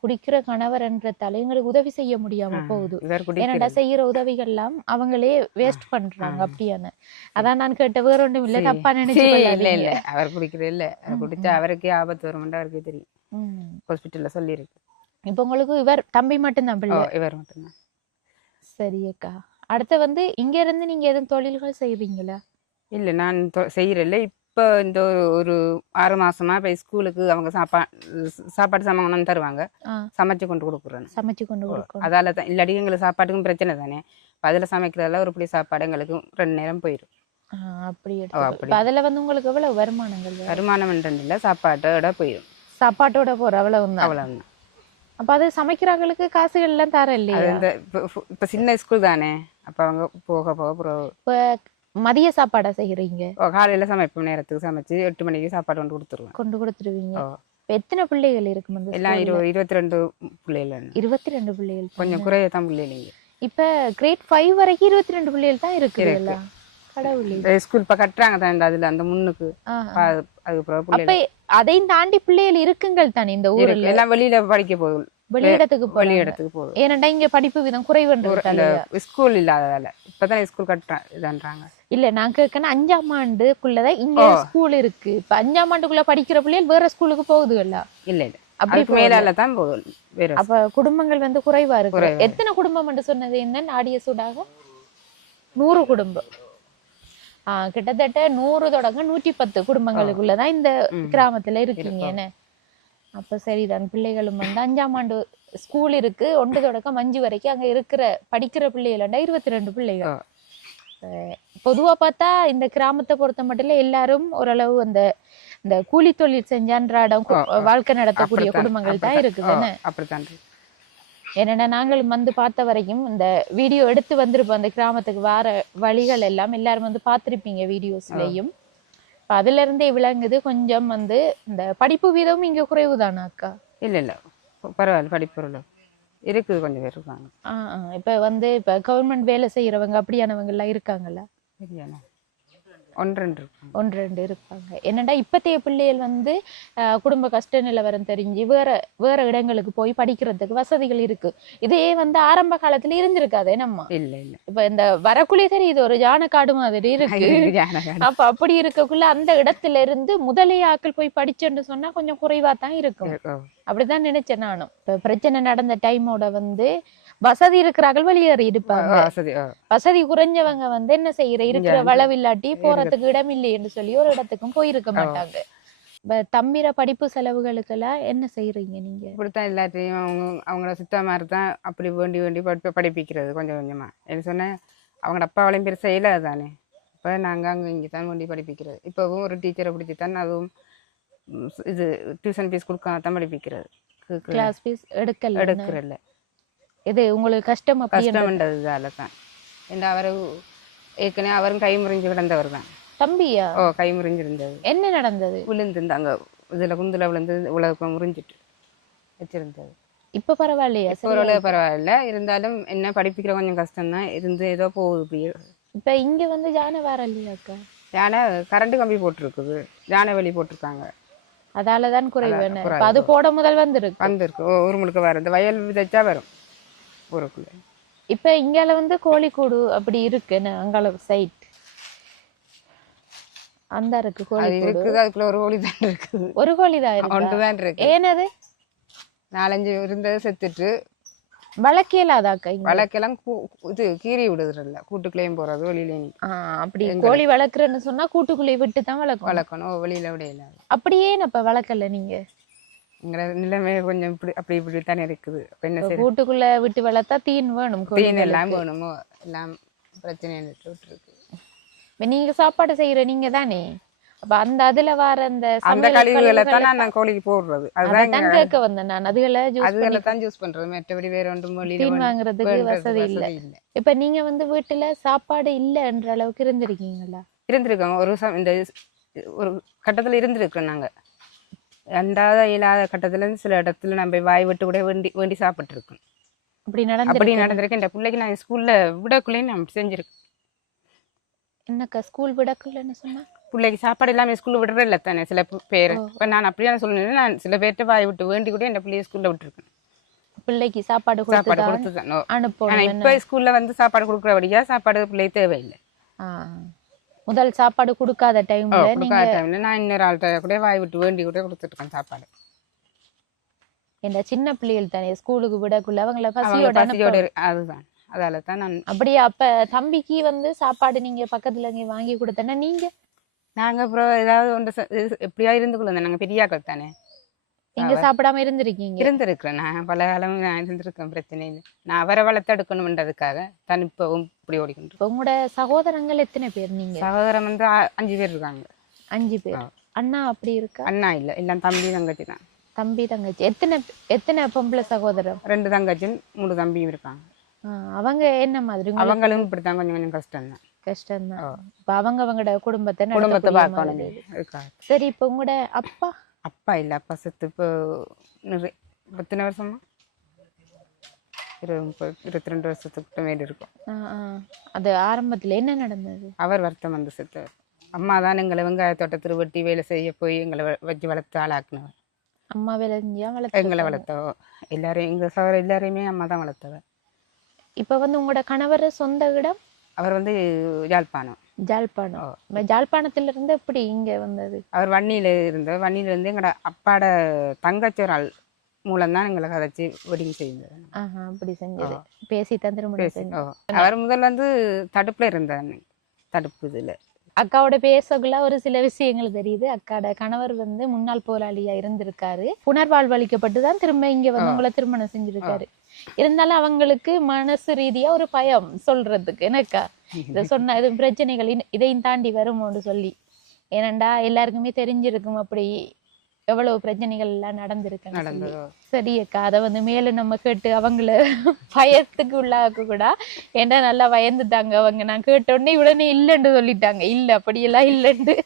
குடிக்கிற கணவர்ன்றதால எங்களுக்கு உதவி செய்ய முடியாம போகுது. இவர் ஏன்னாடா குடிக்கிறது செய்யற உதவிகள் எல்லாம் அவங்களே வேஸ்ட் பண்றாங்க அப்படியான. அதான் நான் கேட்ட வேற ஒன்றும் இல்ல, தப்பா நினைச்சு இல்ல கொள்ளாதீங்க. இல்ல அவர் குடிக்கிறது இல்ல. அவர் குடிச்சா அவருக்கே ஆபத்து வரும்னு அவருக்கே தெரியும். ஹாஸ்பிட்டல்ல சொல்லியிருக்கு. இப்ப உங்களுக்கு இவர் தம்பி மட்டும்தான் பிள்ளை? இவர் மட்டும்தான். சரி அக்கா. அடுத்து வந்து இங்க இருந்து நீங்க எதுவும் தொழில்கள் செய்வீங்களா? இல்ல நான் செய்யறேன்ல. இப்போ இந்த ஒரு 6 மாசமா இப்போ ஸ்கூலுக்கு அவங்க சாப்பாடு சாமான் தருவாங்க, சமைச்சு கொண்டு கொடுக்குறேன். சமைச்சு கொண்டு கொடுக்கணும். அதால தான் இல்லாட்டி எங்களுக்கு சாப்பாட்டுக்கும் பிரச்சனை தானே. அதில் சமைக்கிறதால ஒரு புளி சாப்பாடு எங்களுக்கு 2 நேரம் போயிடும். அப்படி எடுத்து அதுல வந்து உங்களுக்கு எவ்வளவு வருமானங்கள்? வருமானம் இல்லை, சாப்பாட்டோட போயிடும். சாப்பாட்டோட போற அவ்வளவுதான். அவ்வளவுதான். அப்ப அது சமைக்கிறவங்களுக்கு காசுகள் எல்லாம் தர இல்லையா? இப்ப சின்ன ஸ்கூல் தானே, அப்ப அவங்க போக போக இப்ப மதிய சாப்பாடா செய்யறீங்க? காலையில சமைப்போம், நேரத்துக்கு சமைச்சு 8 மணிக்கு சாப்பாடு கொண்டு கொடுத்துருவீங்க. எத்தனை பிள்ளைகள் இருக்கு? எல்லாம் 22 பிள்ளைகள். 22 பிள்ளைகள். கொஞ்சம் குறையத்தான் பிள்ளைங்க. இப்ப கிரேட் 5 வரைக்கும் 22 பிள்ளைகள் தான் இருக்கு. கடவுளே. ஸ்கூல் இப்ப கட்டுறாங்க தான் அதுல அந்த முன்னுக்கு. அப்ப அதையும் தாண்டி பிள்ளைகள் இருக்குங்கள் தானே இந்த ஊர்ல? எல்லாம் வெளியில படிக்க போகுது, வெளியிடத்துக்கு போகுது. ஏன்னா இங்க படிப்பு விதம் குறைவுன்றது ஸ்கூல் இல்லாததால இப்பதான் ஸ்கூல் கட்டுறாங்க. இல்ல நான் கேட்கணும், 5ஆம் ஆண்டுக்குள்ளதான் இங்க ஸ்கூல் இருக்கு. இப்ப 5ஆம் ஆண்டுக்குள்ள படிக்கிற பிள்ளைகள் வேற ஸ்கூலுக்கு போகுதுல்ல? இல்ல இல்ல, அப்படி மேலால தான் போகுது. அப்ப குடும்பங்கள் வந்து குறைவா இருக்கு. எத்தனை குடும்பம் என்று சொன்னது என்ன ஆடிய சூடாக? 100 குடும்பம். கிட்டத்தட்ட 100 தொடங்க 110 குடும்பங்களுக்குள்ளதான் இந்த கிராமத்துல இருக்கீங்க. அப்ப சரிதான். பிள்ளைகளும் வந்து 5ஆம் ஆண்டு ஸ்கூல் இருக்கு, 1 தொடக்கம் 5 வரைக்கும் அங்க இருக்கிற படிக்கிற பிள்ளைகள் 22 பிள்ளைகள். பொதுவா பார்த்தா இந்த கிராமத்தை பொறுத்த மட்டும் எல்லாரும் ஓரளவு அந்த இந்த கூலி தொழில் செஞ்ச அன்றாடம் வாழ்க்கை நடத்தக்கூடிய குடும்பங்கள் தான் இருக்குதுன்னு. என்னன்னா நாங்களும் வந்து பார்த்த வரைக்கும் இந்த வீடியோ எடுத்து வந்திருப்போம். அந்த கிராமத்துக்கு வர வழிகள் எல்லாம் எல்லாரும் வந்து பார்த்திருப்பீங்க வீடியோஸ்லயும். அதுல இருந்தே விளங்குது கொஞ்சம் வந்து இந்த படிப்பு வீதமும் இங்க குறைவுதானா அக்கா? இல்ல இல்ல, பரவாயில்ல, படிப்பு இருக்குது, கொஞ்சம் பேர் இருக்காங்க. இப்ப வந்து இப்ப கவர்மெண்ட் வேலை செய்யறவங்க அப்படியானவங்க எல்லாம் இருக்காங்கல்ல? ஒன்று ரெண்டு இருப்பாங்க. என்னடா இப்பத்தைய பிள்ளைகள் வந்து குடும்ப கஷ்ட நிலவரம் தெரிஞ்சு வேற இடங்களுக்கு போய் படிக்கிறதுக்கு வசதிகள் இருக்கு. இதே வந்து ஆரம்ப காலத்துல இருந்திருக்காதே நம்ம. இல்ல இல்ல, இப்ப இந்த வரக்குள்ளே தெரியுது ஒரு ஜானக்காடு மாதிரி இருக்கு. அப்ப அப்படி இருக்கக்குள்ள அந்த இடத்துல இருந்து முதலையாக்கள் போய் படிச்சேன்னு சொன்னா கொஞ்சம் குறைவா தான் இருக்கும். அப்படிதான் நினைச்சேன் நானும். இப்ப பிரச்சனை நடந்த டைமோட வந்து வசதி இருக்கிறார்கள் வெளியேறி இருப்பாங்க. வசதி குறைஞ்சவங்க வந்து என்ன செய்யற, இருக்கிற வளவில்லாட்டி போறதுக்கு இடம் இல்லை என்று சொல்லி ஒரு இடத்துக்கும் போயிருக்க மாட்டாங்க. தம்பிர படிப்பு செலவுகளுக்கு எல்லாம் என்ன செய்யறீங்க நீங்க? இப்படித்தான் எல்லாத்தையும் அவங்கள சுத்தமா தான் அப்படி வேண்டி வேண்டி படிப்பிக்கிறது கொஞ்சம் கொஞ்சமா. என்ன சொன்ன அவங்க அப்பாவளையும் பெருசா இல்லாத தானே. இப்ப நாங்க அங்க இங்கதான் வேண்டி படிப்பிக்கிறது. இப்பவும் ஒரு டீச்சரை பிடிச்சித்தான் அதுவும் இது டியூஷன் ஃபீஸ் கொடுக்காதான் படிப்பிக்கிறது. கிளாஸ் ஃபீஸ் எடுக்கிறல்ல. இது உங்களுக்கு கஷ்டம்ன்றதால தான். அவரு ஏற்கனவே அவரும் கை முறிஞ்சு கிடந்தவர் தான். தம்பியா? கை முறிஞ்சிருந்தது. என்ன நடந்தது? விழுந்திருந்தாங்க, இதுல குந்துல விழுந்து உலகம் முறிஞ்சிட்டு வச்சிருந்தது. இப்ப பரவாயில்லையா? ஓரளவு பரவாயில்ல, இருந்தாலும் என்ன படிப்பிக்கிற கொஞ்சம் கஷ்டம் தான் இருந்து ஏதோ போகுது. இப்ப இங்க வந்து யானை வர இல்லையாக்கா? யானை கரண்ட் கம்பி போட்டிருக்குது, யானை வெளி போட்டிருக்காங்க. அதாலதான் குறைவு. அது போட முதல் வந்திருக்கு ஒரு முழுக்க வரும். இந்த வயல் விதைச்சா வரும் ஊருக்குள்ள. இப்ப இங்கால வந்து கோழிக்கூடு அப்படி இருக்கு, அங்கால சைட் அந்த இருக்கு கோழிக்கூடு. அதுக்குள்ள ஒரு கோழி தான் இருக்குது. ஒரு கோழி தான் இருக்கு. ஏனது 4-5 இருந்தது செத்துட்டு வளர்க்கலாதாக்கா? வளர்க்கலாம் இது கீறி விடுதுல, கூட்டுக்குள்ளேயும் போறது வெளியில. அப்படி கோழி வளர்க்குறேன்னு சொன்னா கூட்டுக்குள்ளேயே விட்டு தான் வளர்க்கணும், வெளியில விட இல்லாது. அப்படியே அப்ப வளர்க்கல நீங்க? நிலைமை கொஞ்சம் இப்படி தானே இருக்குது. கூட்டுக்குள்ள விட்டு வளர்த்தா தீன் வேணும், தீன் எல்லாம் வேணுமோ, எல்லாம் பிரச்சனை இருக்கு. நீங்க சாப்பாடு செய்யற நீங்க தானே, அப்ப அந்த அதுல வர அந்த கழிவுகளை தான் நான் கோழிக்கு போடுறது. அதுதான் கேட்க வந்தேன் நான். அதுகளை தான் யூஸ் பண்றது, மற்றபடி வேற ஒன்றும் தீன் வாங்குறதுக்கு வசதி இல்ல. இப்ப நீங்க வந்து வீட்டுல சாப்பாடு இல்லன்ற அளவுக்கு இருந்திருக்கீங்களா? இருந்திருக்காங்க. இந்த ஒரு கட்டத்துல இருந்திருக்கோம் நாங்க. 2வது இல்லாத கட்டத்துல இருந்து சில இடத்துல நம்ம வாய் விட்டு கூட வேண்டி சாப்பிட்டு இருக்கோம். அப்படி நடந்திருக்கு. இந்த பிள்ளைக்கு நான் ஸ்கூல்ல விடக்குள்ளேயும் நான் செஞ்சிருக்கேன். என்னக்கா ஸ்கூல் விடக்குள்ளன்னு சொன்னா? பிள்ளைக்கு சாப்பாடு இல்லாம ஸ்கூல்ல விடுறது இல்லை தானே சில பேர். இப்ப நான் அப்படியான சொல்லணும், நான் சில பேர்கிட்ட வாய் விட்டு வேண்டி கூட என் பிள்ளைய ஸ்கூல்ல விட்டுருக்கேன். பிள்ளைக்கு சாப்பாடு சாப்பாடு கொடுத்து கொடுத்து தான் ஆனா அனுப்பணும். இப்ப ஸ்கூல்ல வந்து சாப்பாடு கொடுக்குறபடியா சாப்பாடு பிள்ளை தேவையில்லை. ஆ. முதல் சாப்பாடு கொடுக்காத டைம்ல நீங்க கொடுக்காத டைம்ல நான் இன்னொரு ஆள்கிட்ட கூட வாய் விட்டு வேண்டி கூட கொடுத்துட்டு இருக்கேன் சாப்பாடு. இந்த சின்ன பிள்ளைகள் தானே ஸ்கூலுக்கு விடக்குள்ள அவங்கள அவங்க பசியோட பசியோட அதுதான் அதால தான் நான் அப்படியே அப்ப தம்பிக்கு வந்து சாப்பாடு நீங்க பக்கத்துல இங்க வாங்கி கொடுத்தனா நீங்க நாங்க அப்புறம் ஏதாவது ஒன்று எப்படியா இருந்துக்குள்ள நாங்க பெரியாக்கள் தானே நீங்க சாப்பிடாம இருந்திருக்கீங்க. இருந்திருக்கிறேன். நான் பல காலம் நான் இருந்திருக்கேன், பிரச்சனை இல்லை. நான் அவரை வளர்த்தெடுக்கணும்ன்றதுக்காக தனிப்பவும் இப்படி ஓடிக்கொண்டு. இப்ப உங்களோட சகோதரங்கள் எத்தனை பேர்? நீங்க சகோதரன் வந்து 5 பேர் இருக்காங்க. 5 பேர். அண்ணா அப்படி இருக்கா? அண்ணா இல்ல, எல்லாம் தம்பி தங்கச்சி தான். தம்பி தங்கச்சி. எத்தனை பொம்பளை சகோதரம்? 2 தங்கச்சியும் 3 தம்பியும் இருக்காங்க. அவங்க என்ன மாதிரி? அவங்களும் இப்படித்தான், கொஞ்சம் கொஞ்சம் கஷ்டம் தான். கஷ்டம் தான். இப்ப அவங்களோட குடும்பத்தை பார்க்கணும் இருக்காங்க. சரி, இப்ப உங்களோட அப்பா? அப்பா இல்ல, அப்பா செத்து இப்போ எத்தனை வருஷமா 22 வருஷத்துக்கு மேல இருக்கும். அது ஆரம்பத்துல என்ன நடந்தது? அவர் வருத்தம் வந்து செத்தவர். அம்மா தான் எங்களை வெங்காய தோட்டத்தில் வெட்டி வேலை செய்ய போய் எங்களை வச்சு வளர்த்து ஆளாக்குனவர். அம்மா வேலை எங்களை வளர்த்தவோ எல்லாரையும், எங்க சகோதரர் எல்லாரையுமே அம்மா தான் வளர்த்தவர். இப்ப வந்து உங்களோட கணவர் சொந்த இடம்? அவர் வந்து யாழ்ப்பாணம். ஜாழ்ப்பாணத்துல இருந்து எப்படி இங்க வந்தது? அவர் வன்னியில இருந்தவர். வன்னியில இருந்து எங்களோட அப்பாட தங்கச்சி ஒரு ஆள் மூலம் தான் எங்களை கதைச்சி வெட்டிங் செய்தது. அப்படி செஞ்சது. பேசி தந்திர. அவர் முதல்ல வந்து தடுப்புல இருந்தார். தடுப்பு இதுல அக்காவோட பேசக்குள்ள ஒரு சில விஷயங்கள் தெரியுது. அக்காவோட கணவர் வந்து முன்னாள் போராளியா இருந்திருக்காரு. புனர்வாழ்வளிக்கப்பட்டுதான் திரும்ப இங்க வந்து உங்களை திருமணம் செஞ்சிருக்காரு. இருந்தாலும் அவங்களுக்கு மனசு ரீதியா ஒரு பயம் சொல்றதுக்கு. எனக்கா இதை சொன்ன இது பிரச்சனைகள் இதையும் தாண்டி வருமோன்னு சொல்லி. ஏனண்டா எல்லாருக்குமே தெரிஞ்சிருக்கும் அப்படி எவ்வளவு பிரச்சனைகள் எல்லாம் நடந்திருக்கு. சரி அக்கா, அதை வந்து மேலும் நம்ம கேட்டு அவங்கள பயத்துக்கு உள்ளாக்க கூட. ஏன்னா நல்லா பயந்துட்டாங்க அவங்க. நான் கேட்டோடனே உடனே இல்லைன்னு சொல்லிட்டாங்க. இல்ல அப்படியெல்லாம் இல்லைன்னு.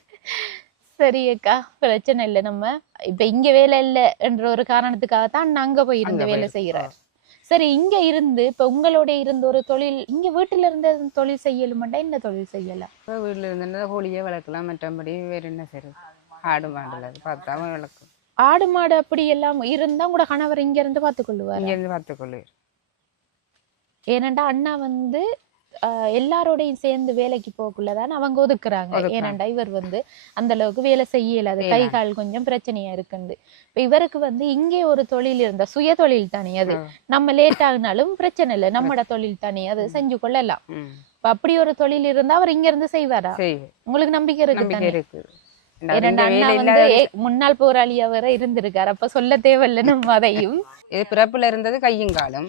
சரி அக்கா, பிரச்சனை இல்லை. நம்ம இப்ப இங்க வேலை இல்லை என்ற ஒரு காரணத்துக்காகத்தான் அங்க போய் இருந்து வேலை செய்யறாரு. சரி, இங்க இருந்து இப்ப உங்களோட இருந்த ஒரு தொழில், இங்க வீட்டுல இருந்த தொழில் செய்யலுமாண்டா என்ன தொழில் செய்யலாம்? வீட்டுல இருந்தா கோழியே வளர்க்கலாம், மற்றபடி வேற என்ன செய்யறது? ஆடு மாடுல பார்த்தா வளர்க்கும். ஆடு மாடு அப்படி எல்லாம் இருந்தா கூட கணவர் இங்க இருந்து பாத்துக்கொள்ளுவார். இங்க இருந்து பாத்துக்கொள்ளுவார். ஏனண்டா அண்ணா வந்து எல்லாரோடையும் சேர்ந்து வேலைக்கு போகக்குள்ளதான் அவங்க ஒதுக்குறாங்க. ஏனண்டா இவர் வந்து அந்த அளவுக்கு வேலை செய்யல, அது கை கால் கொஞ்சம் பிரச்சனையா இருக்குண்டு. இப்ப இவருக்கு வந்து இங்கே ஒரு தொழில் இருந்தா, சுய தொழில் தானே அது. நம்ம லேட் ஆகினாலும் பிரச்சனை இல்லை, நம்மட தொழில் தானே, அது செஞ்சு கொள்ளலாம். இப்ப அப்படி ஒரு தொழில் இருந்தா அவர் இங்க இருந்து செய்வாரா? உங்களுக்கு நம்பிக்கை இருக்கு? ஏன்னா அண்ணா வந்து முன்னாள் போராளியா வேற இருந்திருக்காரு. அப்ப சொல்ல தேவையில்லை நம்ம அதையும். இது பிறப்புல இருந்தது கையும் காலம்.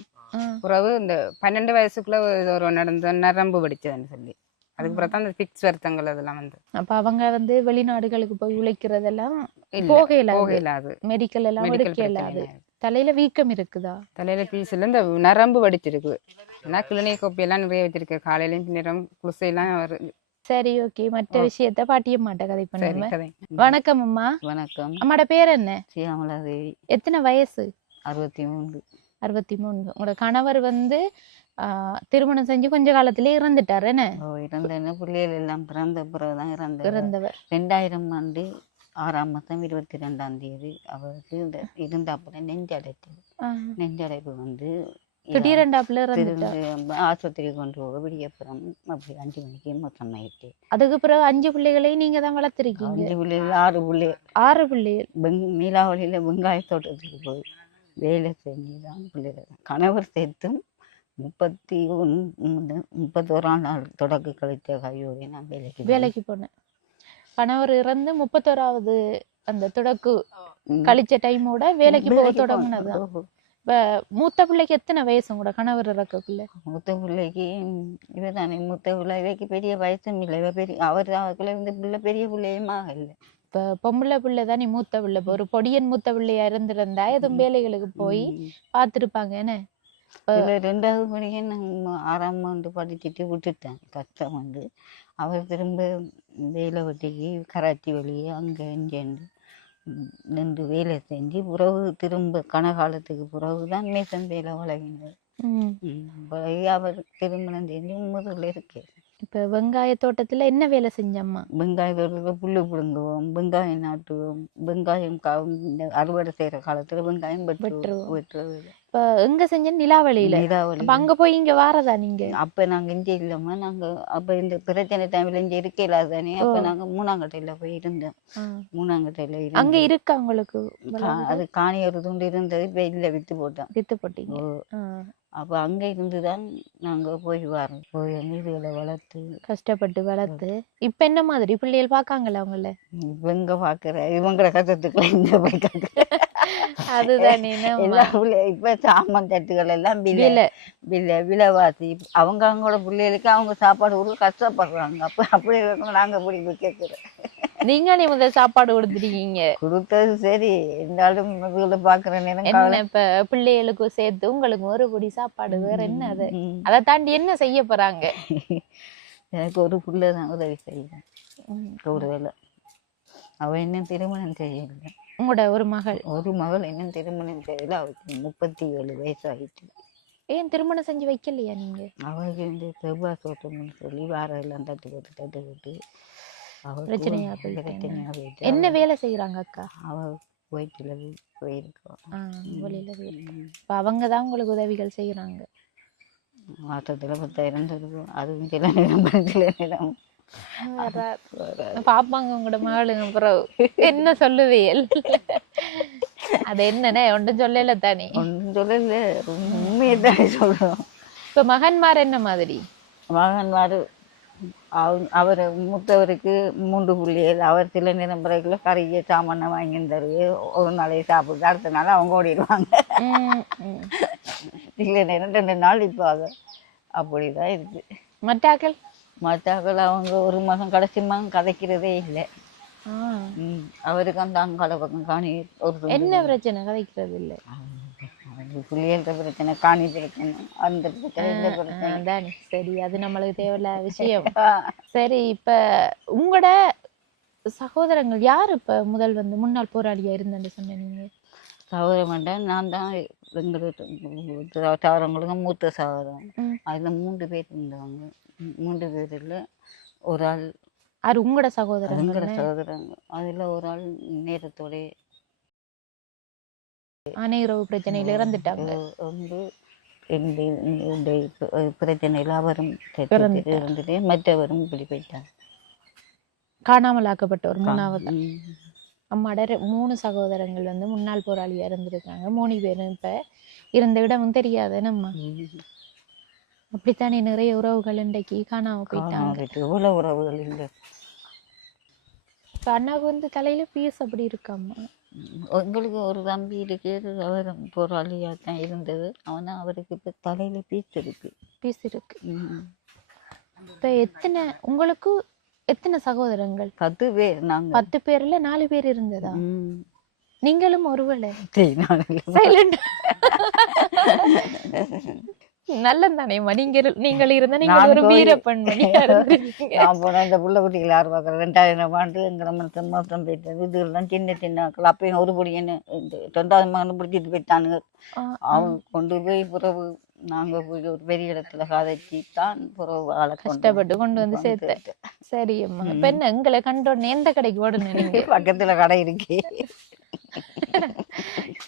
பிறகு இந்த 12 வயசுக்குள்ள ஒரு நடந்த நரம்பு வெடிச்சதுன்னு சொல்லி அதுக்கு பிறகு தான் அந்த பிக்ஸ் வருத்தங்கள் அதெல்லாம் வந்து. அப்ப அவங்க வந்து வெளிநாடுகளுக்கு போய் உழைக்கிறதெல்லாம் போகலாது, மெடிக்கல் எல்லாம் எடுக்கலாது. தலையில வீக்கம் இருக்குதா? தலையில பீஸ்ல இந்த நரம்பு வெடிச்சிருக்கு. ஏன்னா கிளினிக் கோப்பி எல்லாம் நிறைய வச்சிருக்கு. காலையிலயும் நேரம் குளிசையெல்லாம் வருது. சரி, ஓகே. மற்ற விஷயத்த பாட்டியம்மாட்ட கதை பண்ணுங்க. வணக்கம் அம்மா. வணக்கம். அம்மாட பேர் என்ன? சியாமலாதேவி. எத்தனை வயசு? 63. 63. உங்களோட கணவர் வந்து திருமணம் செஞ்சு கொஞ்ச காலத்திலே இறந்துட்டாரு. என்ன இறந்த பிள்ளைகள் எல்லாம் பிறந்த பிறகுதான் இறந்தவர். 2000 ஆண்டு 6ஆம் மாதம் 22ஆம் தேதி அவருக்கு இருந்தாப்புல நெஞ்சடைப்பு வந்து திடீரெண்டாப்புல ஆஸ்பத்திரிக்கு கொண்டு போக விடியப்புறம் அப்படி 5 மணிக்கு மொத்தம் ஆயிட்டு. அதுக்கு பிறகு 5 பிள்ளைகளையும் நீங்க தான் வளர்த்துருக்கீங்க? 5 பிள்ளைகள் 6 பிள்ளைகள். நீலாவளியில வெங்காய தோட்டத்துக்கு போய் வேலை செஞ்சுதான் பிள்ளைகள். கணவர் சேர்த்தும் 31ஆம் நாள் தொடக்க கழித்த கையோடு நான் வேலைக்கு போனேன். கணவர் இறந்து 31வது அந்த தொடக்கு கழிச்ச டைமோட வேலைக்கு போக தொடங்கினதுதான். இப்ப மூத்த பிள்ளைக்கு எத்தனை வயசு கூட கணவர் இறக்க பிள்ளை? மூத்த பிள்ளைக்கு இவதானே மூத்த பிள்ளை. இவைக்கு பெரிய வயசும் இல்லை. இவ பெரிய அவர் இருந்து பிள்ளை பெரிய பிள்ளையுமா இல்லை. இப்ப பொம்பளை பிள்ளை தானே மூத்த பிள்ளை. இப்ப ஒரு பொடியன் மூத்த பிள்ளையா இருந்திருந்தா எதுவும் வேலைகளுக்கு போய் பாத்துருப்பாங்க. என்ன 2வது படிக்க நான் 6ஆம் ஆண்டு படிச்சுட்டு விட்டுட்டேன். கஷ்டம் வந்து அவர் திரும்ப வேலை வெட்டிக்கு கராச்சி வெளியே அங்கே இங்கேண்டு நின்று வேலை செஞ்சு பிறகு திரும்ப கனகாலத்துக்கு பிறகுதான் மேசன் வேலை வழங்கினார். அவர் திருமணம் செஞ்சு முதல்ல இருக்கு. இப்ப வெங்காய தோட்டத்துல என்ன வேலை செஞ்சம்மா? வெங்காய தோட்டத்துல புல்லு பிடுங்குவோம், வெங்காயம் நாட்டுவோம், வெங்காயம் அறுவடை செய்யற காலத்துல வெங்காயம் வெட்டுவோம். இப்ப எங்க செஞ்ச நிலாவளியில நிலாவளி. அப்ப அங்க போய் இங்க வாரதா நீங்க? அப்ப நாங்க இங்கே இல்லாம நாங்க அப்ப இந்த பிரச்சனை டைம்ல இங்க இருக்கல தானே. அப்ப நாங்க மூணாங்கட்டையில போய் இருந்தோம். மூணாங்கட்டையில அங்க இருந்து இருக்கா உங்களுக்கு அது காணி ஒரு துண்டு இருந்தது, இப்ப இல்ல வித்து போட்டோம். வித்து போட்டீங்க? அப்ப அங்க இருந்துதான் நாங்க போய் வரோம். போய் இதுகளை வளர்த்து கஷ்டப்பட்டு வளர்த்து இப்ப என்ன மாதிரி பிள்ளைகள் பாக்காங்கல்ல அவங்கள? இவங்க பாக்குற இவங்கள கஷ்டத்துக்குள்ள இந்த போய் கேக்குற. அதுதானே எல்லாம் இப்ப சாமான் தட்டுகள் எல்லாம் விலைவாசி. அவங்களோட பிள்ளைகளுக்கு அவங்க சாப்பாடு கொடுக்க கஷ்டப்படுறாங்க. அப்ப அப்படி இருக்கணும். நாங்க அப்படி போய் கேட்கிறோம். நீங்களே முதல் சாப்பாடு கொடுத்துருக்கீங்க. கொடுத்தது சரி, இருந்தாலும் இதுல பாக்குற நேரம் என்ன இப்ப பிள்ளைகளுக்கு சேர்த்து உங்களுக்கு ஒரு பொடி சாப்பாடு வேற என்ன? அது அதை தாண்டி என்ன செய்ய போறாங்க? எனக்கு ஒரு பிள்ளைதான் உதவி செய்யலாம். ஒரு வேலை அவ இன்னும் திருமணம் செய்யல. உங்களோட ஒரு மகள் இன்னும் திருமணம் செய்யல. அவருக்கு 37 வயசு ஆயிட்டு. ஏன் திருமணம் செஞ்சு வைக்கலையா நீங்க? அவருக்கு இந்த செவ்வாய் சோட்டம்னு சொல்லி வார எல்லாம் தட்டு போட்டு பிரச்சனையா போயிட்டு. என்ன வேலை செய்யறாங்க அக்கா? அவ வயிற்றுல போயிருக்கோம். அவங்கதான் உங்களுக்கு உதவிகள் செய்யறாங்க. மாசத்துல 10,000 இருக்கும். அதுவும் சில நேரம் சில நேரம் பாப்பாங்க உங்களோட மகளுங்க. அப்புறம் என்ன சொல்லுவேல்? அது என்னன்னு ஒன்றும் சொல்லல தானே? ஒன்றும் சொல்லல, உண்மையதானே சொல்றோம். இப்ப மகன்மார் என்ன மாதிரி? மகன்மார் அவர் மூத்தவருக்கு 3 பிள்ளைகள். அவர் சில நேரம் பிறகுல கறிய சாமான வாங்கி தருவே. ஒரு நாளைக்கு சாப்பிட்டு அடுத்த நாள் அவங்க ஓடிடுவாங்க. சில நேரம் 2 நாள் நிற்பாங்க. அப்படிதான் இருக்கு. மற்றாக்கள் அவங்க ஒரு மகன் கடைசி மகன் கதைக்கிறதே இல்லை. அவருக்கு அந்த அங்காள பக்கம் காணி ஒரு என்ன பிரச்சனை கதைக்கிறது இல்லை. பிள்ளைகள பிரச்சனை, காணி பிரச்சனை, அந்த பிரச்சனை இந்த பிரச்சனை. சரி, அது நம்மளுக்கு தேவையில்லாத விஷயம். சரி, இப்ப உங்களோட சகோதரங்கள் யாரு இப்ப முதல் முன்னாள் போராளியா இருந்தேன்னு சொன்னீங்க? சகோதரன் நான் தான். எங்களுக்கு சகோதரங்களுக்கு மூத்த சகோதரன். அதுல 3 பேர் இருந்தவங்க. 3 பேர்ல ஒரு ஆள் அது உங்களோட சகோதரன். அதுல ஒரு ஆள் நேரத்தோட அனைவரவு பிரச்சனையில இறந்துட்டாங்க. பிரச்சனையில அவரும் இருந்துட்டு மற்றவரும் இப்படி போயிட்டாங்க. காணாமல் ஆக்கப்பட்டவர் 3வது. அம்மாட 3 சகோதரங்கள் முன்னாள் போராளியா இருந்திருக்காங்க. 3 பேரும் இப்ப இருந்த இடமும் தெரியாது நம்ம. அப்படித்தானே நிறைய உறவுகள் இன்றைக்கு காணாம போயிட்டாங்க. எவ்வளவு உறவுகள் இல்லை. இப்ப அண்ணாவுக்கு தலையில பீஸ் அப்படி இருக்காமா? எங்களுக்கு ஒரு தம்பி இருக்கு, அவர் போராளியா தான் இருந்தது. அவனா அவருக்கு இப்ப தலையில பீஸ் இருக்கு. இப்ப உங்களுக்கு எத்தனை சகோதரங்கள்? 10 பேர். நாங்க 10 பேர்ல 4 பேர் இருந்ததா? நீங்களும் ஒருவேளை நல்லதானேம்மா. நீங்கள் இருந்தா நீங்கள் ஒரு வீர பெண்மணி. நான் போன இந்த புள்ள குட்டிகள் 2000 ஆண்டு எங்களை மொத்தம் போயிட்டது. இதெல்லாம் சின்ன சின்ன அப்பயும் ஒரு பொடியன்னு 2வது மகனை பிடிச்சிட்டு போயிட்டானுங்க. அவங்க கொண்டு போய் புறவு நாங்க போய் ஒரு பெரிய இடத்துல காதச்சி தான் புறவு கஷ்டப்பட்டு கொண்டு வந்து சேர்த்து. சரி அம்மா, இப்ப என்ன எங்களை கண்டோடனே எந்த கடைக்கு ஓடுனீங்க? பக்கத்துல கடை இருக்கு.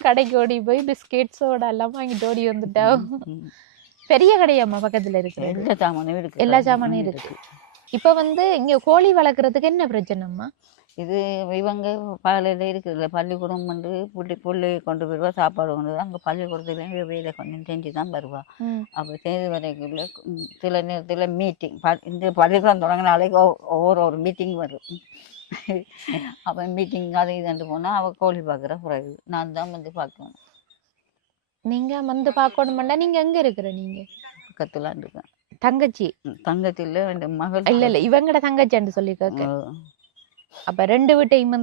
கடைக்கு ஓடி போய் பிஸ்கெட் சோடா எல்லாம் வாங்கிட்டு ஓடி வந்துட்டா. பெரிய கடையாம்மா பக்கத்துல இருக்கு? எல்லா சாமானும் இருக்கு. இப்ப இங்க கோழி வளர்க்கறதுக்கு என்ன பிரச்சனைம்மா? இது இவங்க பகலில் இருக்குதுல்ல, பள்ளிக்கூடம் புள்ளி கொண்டு போயிடுவா, சாப்பாடு கொண்டு அங்கே பள்ளிக்கூடத்துல வேலை கொஞ்சம் செஞ்சு தான் வருவா. அப்போ செய்து வரைக்குள்ள சில நேரத்தில் மீட்டிங், இந்த பள்ளிக்கூடம் தொடங்கின நாளைக்கு ஒவ்வொரு மீட்டிங் வரும். அப்போ மீட்டிங் அது இதுன்ட்டு போனால் அவள் கோழி பார்க்குற பிறகு நான் தான் பார்க்கணும். நீங்க பார்க்கணும்னா நீங்க எங்க இருக்கிற? நீங்க பக்கத்துல இருக்கேன். தங்கச்சி இல்ல, 2 மகள். இல்ல இவங்கட தங்கச்சின்னு சொல்லி கேட்க. அப்ப 2 வீட்டையும்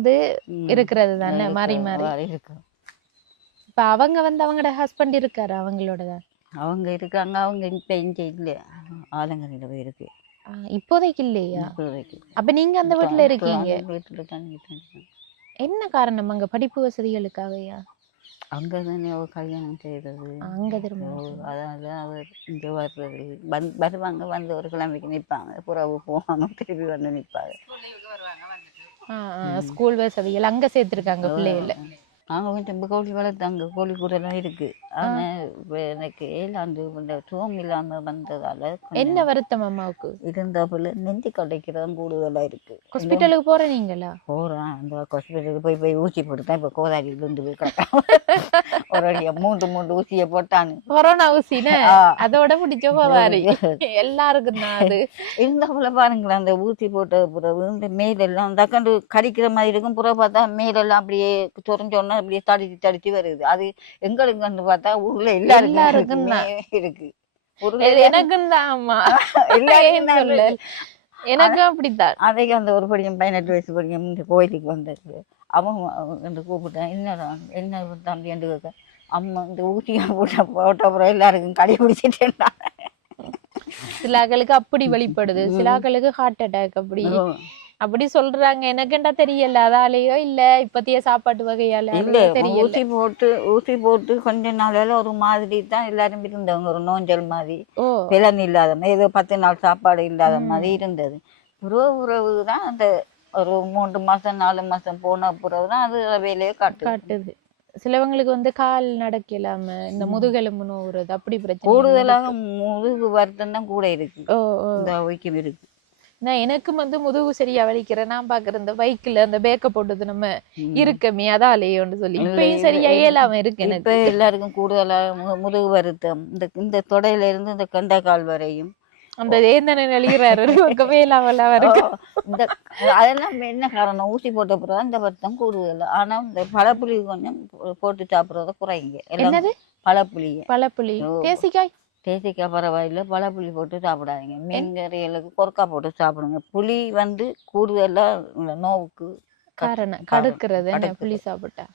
இருக்கிறது தானே மாறி மாறி இருக்கு. இப்ப அவங்க அவங்களோட ஹஸ்பண்ட் இருக்காரு? அவங்களோட தான் அவங்க இருக்காங்க. அவங்க இப்ப இங்க இல்ல, ஆலங்கரையில போய் இருக்கு. இப்போதைக்கு இல்லையா? அப்ப நீங்க அந்த வீட்டுல இருக்கீங்க? வீட்டுல தான். என்ன காரணம்? அங்க படிப்பு வசதிகளுக்காகயா? அங்கதானே அவ கல்யாணம் செய்யறது. அங்க திரும்ப அதனால அவர் இங்க வர்றது. வருவாங்க, வந்து ஒரு கிழமைக்கு நிற்பாங்க, புறவு போவாங்க, திருப்பி வந்து நிற்பாங்க. ஸ்கூல் வசதிகள் அங்க சேர்த்திருக்காங்க பிள்ளைகள. நாங்கள் வந்து கோழி வளர்த்தாங்க, கோழி கூட எல்லாம் இருக்கு. ஆனால் இப்போ எனக்கு ஏழாண்டு இந்த சுகம் இல்லாமல் வந்ததால என்ன வருத்தம் அம்மாவுக்கு? இருந்தாப்புல நெஞ்சு கடைக்கிறதும் கூடுதலாக இருக்கு. ஹாஸ்பிட்டலுக்கு போற நீங்களா? போகிறேன் அந்த ஹாஸ்பிட்டலுக்கு போய் ஊசி போட்டு தான் இப்போ கோதாரியில் இருந்து போய் கிடக்கிறேன். ஒரு அடியா மூன்று ஊசியை போட்டான்னு கொரோனா ஊசின்னு அதோட பிடிச்ச கோதாரி எல்லாருக்கும் தான் அது. இருந்தாப்புல பாருங்களேன், அந்த ஊசி போட்ட பிறகு இந்த மேலெல்லாம் தக்கண்டு கடிக்கிற மாதிரி இருக்கும். புற பார்த்தா மேலெல்லாம் அப்படியே சொன்னா அப்படியே தடிச்சு வருது. அது எங்களுக்கு வந்து பார்த்தா ஊர்ல எல்லாருக்கும் இருக்கு. எனக்கும் தான் அம்மா சொல்ல எனக்கும் அப்படித்தான். அதைக்கு அந்த ஒரு படிக்கும் 18 வயசு படிக்கும் இந்த கோயிலுக்கு வந்தது. அவங்க கூப்பிட்டேன், என்ன தம்பி என்று கேட்க, அம்மா இந்த ஊசியா போட்ட அப்புறம் எல்லாருக்கும் கடைபிடிச்சிட்டேன். சிலாக்களுக்கு அப்படி வெளிப்படுது, சிலாக்களுக்கு ஹார்ட் அட்டாக் அப்படி சொல்றாங்க. எனக்குண்டா தெரியல, அதாலேயோ இல்ல இப்பத்திய சாப்பாட்டு வகையால தெரியல. ஊசி போட்டு கொஞ்ச நாளால ஒரு மாதிரி தான் எல்லாரும் இருந்தவங்க, ஒரு நோஞ்சல் மாதிரி, பிளன் இல்லாத மாதிரி, ஏதோ 10 நாள் சாப்பாடு இல்லாத மாதிரி இருந்தது. உறவுதான் அந்த ஒரு 3 மாசம் 4 மாசம் போன பிறகுதான் அது வேலையை காட்டுது. சிலவங்களுக்கு வந்து கால் நடக்கலாம இந்த முதுகெலும்பு நோவுறது அப்படி பிரச்சனை. கூடுதலாக முதுகு வருத்தம் தான் கூட இருக்கு, இந்த வைக்கம் இருக்கு. நான் எனக்கு வந்து முதுகு சரியா வலிக்கிறேன். நான் பாக்குறேன் இந்த பைக்ல அந்த பேக்க போட்டது நம்ம இருக்கமே அதாலேயோன்னு சொல்லி இப்பயும் சரியா இயலாம இருக்கு. இப்ப எல்லாருக்கும் கூடுதலாக முதுகு வருத்தம், இந்த தொடையில இருந்து இந்த கண்டக்கால் வரையும் அந்த ஏந்தனை நெளிகிறாரு இல்லாம இருக்கு. இந்த அதெல்லாம் என்ன காரணம், ஊசி போட்ட பிறகு அந்த வருத்தம் கூடுதல். ஆனா இந்த பழப்புளி கொஞ்சம் போட்டு சாப்பிடுறத குறைங்க. என்னது பழப்புளி? தேசிக்காய் பரவாயில்ல, பழப்புளி போட்டு சாப்பிடாதீங்க. மீன் கறிகளுக்கு கொரக்கா போட்டு சாப்பிடுங்க. புளி வந்து கூடுதலா நோவுக்கு காரணம் கடுக்கிறது. புளி சாப்பிட்டா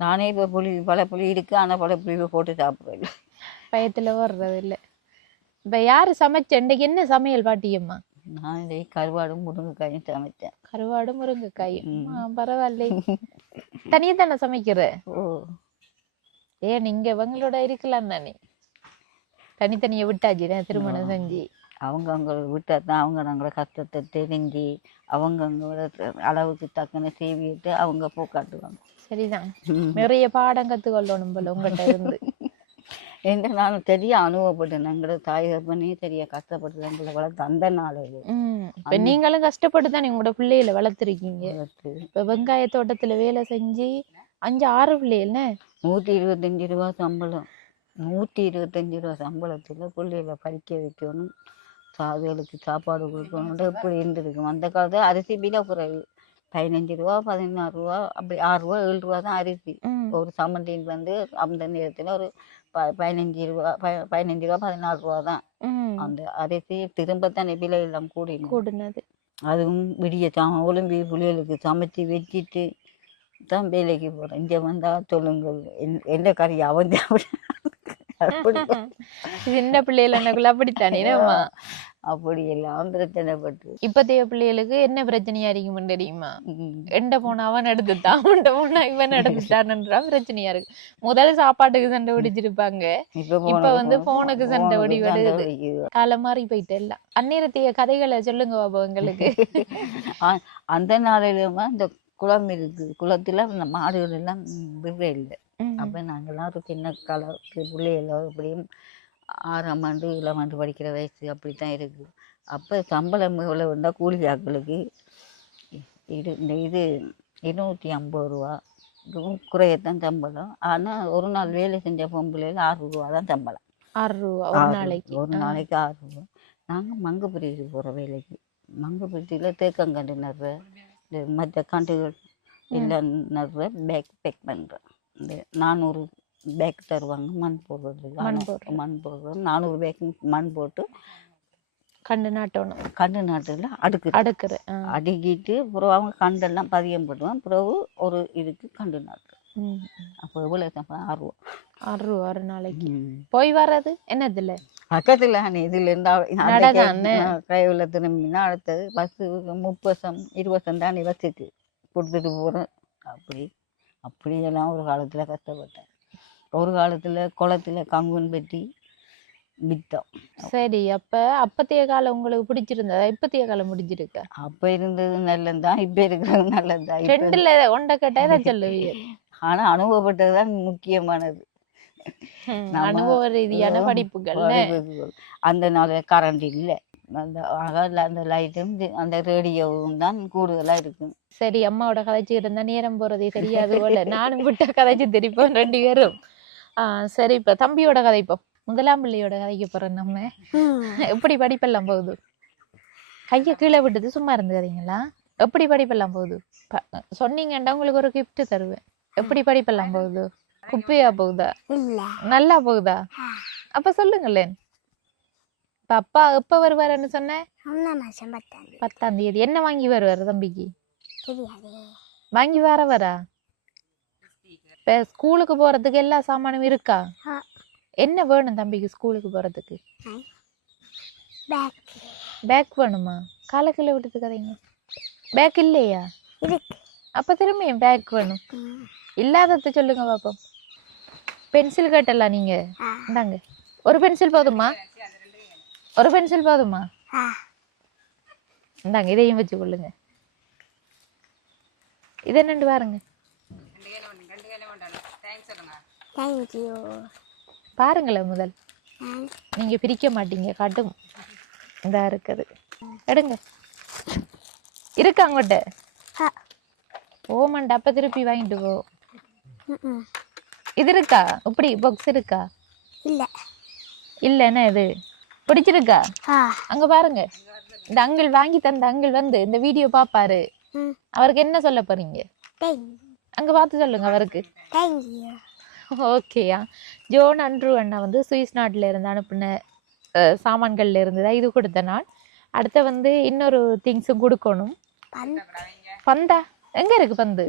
நானே இப்ப பழப்புளி இருக்கு, ஆனா பழப்புளி போட்டு சாப்பிடுவேன், பயத்துல வர்றது இல்ல. இப்ப யாரு சமைச்ச இன்னைக்கு என்ன சமையல் பாட்டியம்மா? நான் இதை கருவாடும் முருங்கைக்காயும் சமைச்சேன். கருவாடும் முருங்கைக்காயும் பரவாயில்ல. தனியா தானே சமைக்கிற? நீங்க இவங்களோட இருக்கலாம் தானே, தனித்தனியை விட்டாச்சு திருமணம் செஞ்சு. அவங்க விட்டா தான் அவங்க நாங்களோட கஷ்டத்தை தெரிஞ்சு அவங்களோட அளவுக்கு தக்கன சேவிட்டு அவங்க போக்காட்டுவாங்க. சரிதான், நிறைய பாடம் கத்துக்கொள்ளணும் போல உங்கள்கிட்ட இருந்து. எந்த நானும் தெரிய அனுபவப்பட்டேன். எங்களோட தாய் பண்ணி தெரிய கஷ்டப்பட்டு எங்களை வளர்த்து அந்த நாள். இப்ப நீங்களும் கஷ்டப்பட்டு தான் உங்களோட பிள்ளைகளை வளர்த்துருக்கீங்க. இப்ப வெங்காய தோட்டத்துல வேலை செஞ்சு 5-6 பிள்ளைகள் 125 ரூபா சம்பளம். 125 ரூபா சம்பளத்துல பிள்ளைகளை படிக்க வைக்கணும், சாதுகளுக்கு சாப்பாடு கொடுக்கணும். இப்படி இருந்திருக்கும் அந்த காலத்துல. அரிசி விலை குறைவு, 15 ரூபா 16 ரூபா அப்படி 6 ரூபா 7 ரூபா தான் அரிசி. ஒரு சமண்டின் வந்து அந்த நேரத்துல ஒரு 15 ரூபா 14 ரூபா தான் அந்த அரிசி. திரும்பத்தானே விலை எல்லாம் கூடினது. அதுவும் விடிய ஒலிம்பி பிள்ளைகளுக்கு சமைச்சு வச்சுட்டு தான் வேலைக்கு போறேன். இங்க வந்தா சொல்லுங்கள் எந்த கறி அவன் சின்ன பிள்ளைகள் அப்படித்தானே அப்படி எல்லாம் பிரச்சனைப்பட்டு. இப்பத்தைய பிள்ளைகளுக்கு என்ன பிரச்சனையா இருக்குன்னு தெரியுமா? எண்ட போனா அவன் எடுத்துட்டான், அவன்கிட்ட போனா இவன் எடுத்துட்டான்ன்றா பிரச்சனையா இருக்கு. முதல் சாப்பாட்டுக்கு சண்டை பிடிச்சிருப்பாங்க, இப்ப வந்து போனுக்கு சண்டை பிடிபடுது. காலம் மாறி போயிட்டு எல்லாம். அந்நேரத்தைய கதைகளை சொல்லுங்க பாபா எங்களுக்கு. அந்த நாளிலுமா இந்த குளம் இருக்கு, குளத்துல இந்த மாடுகள் எல்லாம் விடுவே இல்லை. அப்ப நாங்கெல்லாம் ஒரு சின்ன காலத்து பிள்ளைகளோ எப்படியும் 6ஆம் ஆண்டு 7ஆம் ஆண்டு படிக்கிற வயசு அப்படித்தான் இருக்கு. அப்ப சம்பளம் எவ்வளவு இருந்தா கூலி ஆட்களுக்கு இது 250 ரூபா குறையத்தான் சம்பளம். ஆனா ஒரு நாள் வேலை செஞ்ச பொம்பளையில 6 ரூபா தான் சம்பளம். 6 ரூபா ஒரு நாளைக்கு 6 ரூபா. நாங்க மங்குப்பிரிக்கு போற வேலைக்கு, மங்குப்பிரியில தேக்கங்கண்டு நடுற இந்த மற்ற கண்டுகள் எல்லாம் நடுற பேக் பேக் பண்றேன். இந்த 400 பேக் தருவாங்க, மண் போடுறது, மண் போடுறோம். 400 பேக் மண் போட்டு கண்டு நாட்டுல அடுக்குறேன். அடுக்கிட்டு அப்புறம் அவங்க கண்டெல்லாம் பதியம் போடுவான். பிறகு ஒரு இதுக்கு கண்டு நாட்டு. அப்போ எவ்வளவு சம்பளம்? 6 ரூபா. 6 ரூபா ஒரு நாளைக்கு. போய் வர்றது என்னதுல பக்கத்துல இதுல இருந்தா கைவுல திரும்பினா அடுத்தது பஸ் 30 தான் வச்சுட்டு கொடுத்துட்டு போறேன். அப்படியெல்லாம் ஒரு காலத்துல கஷ்டப்பட்டேன். ஒரு காலத்துல குளத்துல கங்குன் பெட்டி வித்தோம். சரி, அப்பத்தைய காலம் உங்களுக்கு பிடிச்சிருந்ததா? இப்பத்தைய காலம் பிடிச்சிருக்கா? அப்ப இருந்தது நல்லதுதான், இப்ப இருக்கிறது நல்லதுதான். ரெண்டுல ஒண்ட கேட்டா சொல்லுவீங்க. ஆனா அனுபவப்பட்டதுதான் முக்கியமானது. நம்ம அனுபவ ரீதியான படிப்புகள். படிப்புகள். அந்த நாள் கரண்ட் இல்லை, அந்த அந்த லைட்டும் அந்த ரேடியோவும் தான் கூடுதலா இருக்கும். சரி, அம்மாவோட கதைச்சு இருந்தா நேரம் போறதே தெரியாது போல. நானும் விட்ட கதைச்சு தெரிப்போம் 2 பேரும். சரி, இப்ப தம்பியோட கதைப்போம். முதலாம் பிள்ளையோட கதைக்கு போறோம் நம்ம. எப்படி படிப்பெல்லாம் போகுது? கைய கீழே விட்டது சும்மா இருந்துறீங்களா? எப்படி படிப்பெல்லாம் போகுது? சொன்னீங்கண்டா உங்களுக்கு ஒரு கிஃப்ட் தருவேன். எப்படி படிப்பெல்லாம் போகுது? குப்பையா போகுதா? நல்லா போகுதா? அப்ப சொல்லுங்களேன். அப்பா எப்ப வருவாருன்னு சொன்னேன்? 10ஆம் தேதி. என்ன வாங்கி வருவாரு தம்பிக்கு? வாங்கி வரா? இப்ப ஸ்கூலுக்கு போறதுக்கு எல்லா சாமானும் இருக்கா? என்ன வேணும் தம்பிக்கு ஸ்கூலுக்கு போறதுக்கு? பேக் வேணுமா? காலக்கில விட்டுட்டு கதைங்க. பேக் இல்லையா? அப்ப திரும்பியும் பேக் வேணும். இல்லாதத சொல்லுங்க பாப்போம். பென்சில் கேட்டலாம் நீங்க. இந்தாங்க, ஒரு பென்சில் போதுமா? ஒரு பென்சில் போதுமா? இந்தாங்க, இதையும் வச்சு கொள்ளுங்க. இது என்னண்டு பாருங்க. பாருங்களேன் முதல். நீங்க பிரிக்க மாட்டீங்க, காட்டும். இதா இருக்குது, எடுங்க. இருக்கா அங்கோட்ட? ஓமண்டா, அப்ப திருப்பி வாங்கிட்டு போ. இது இருக்கா? இப்படி பாக்ஸ் இருக்கா? இல்ல என்ன இது பிடிச்சிருக்கா? அங்க பாருங்க, இந்த அங்கிள் வாங்கி தந்த அங்கிள் வந்து இந்த வீடியோ பாப்பாரு. அவருக்கு என்ன சொல்ல போறீங்க? அங்க பார்த்து சொல்லுங்க அவருக்கு. ஓகேயா? ஜோன் அண்ட்ரூ அண்ணா வந்து சுவிஸ் நாட்டுல இருந்து அனுப்பின சாமான்கள்ல இருந்துதான் இது கொடுத்த நான். அடுத்த வந்து இன்னொரு திங்ஸும் கொடுக்கணும். பந்தா எங்க இருக்கு? பந்து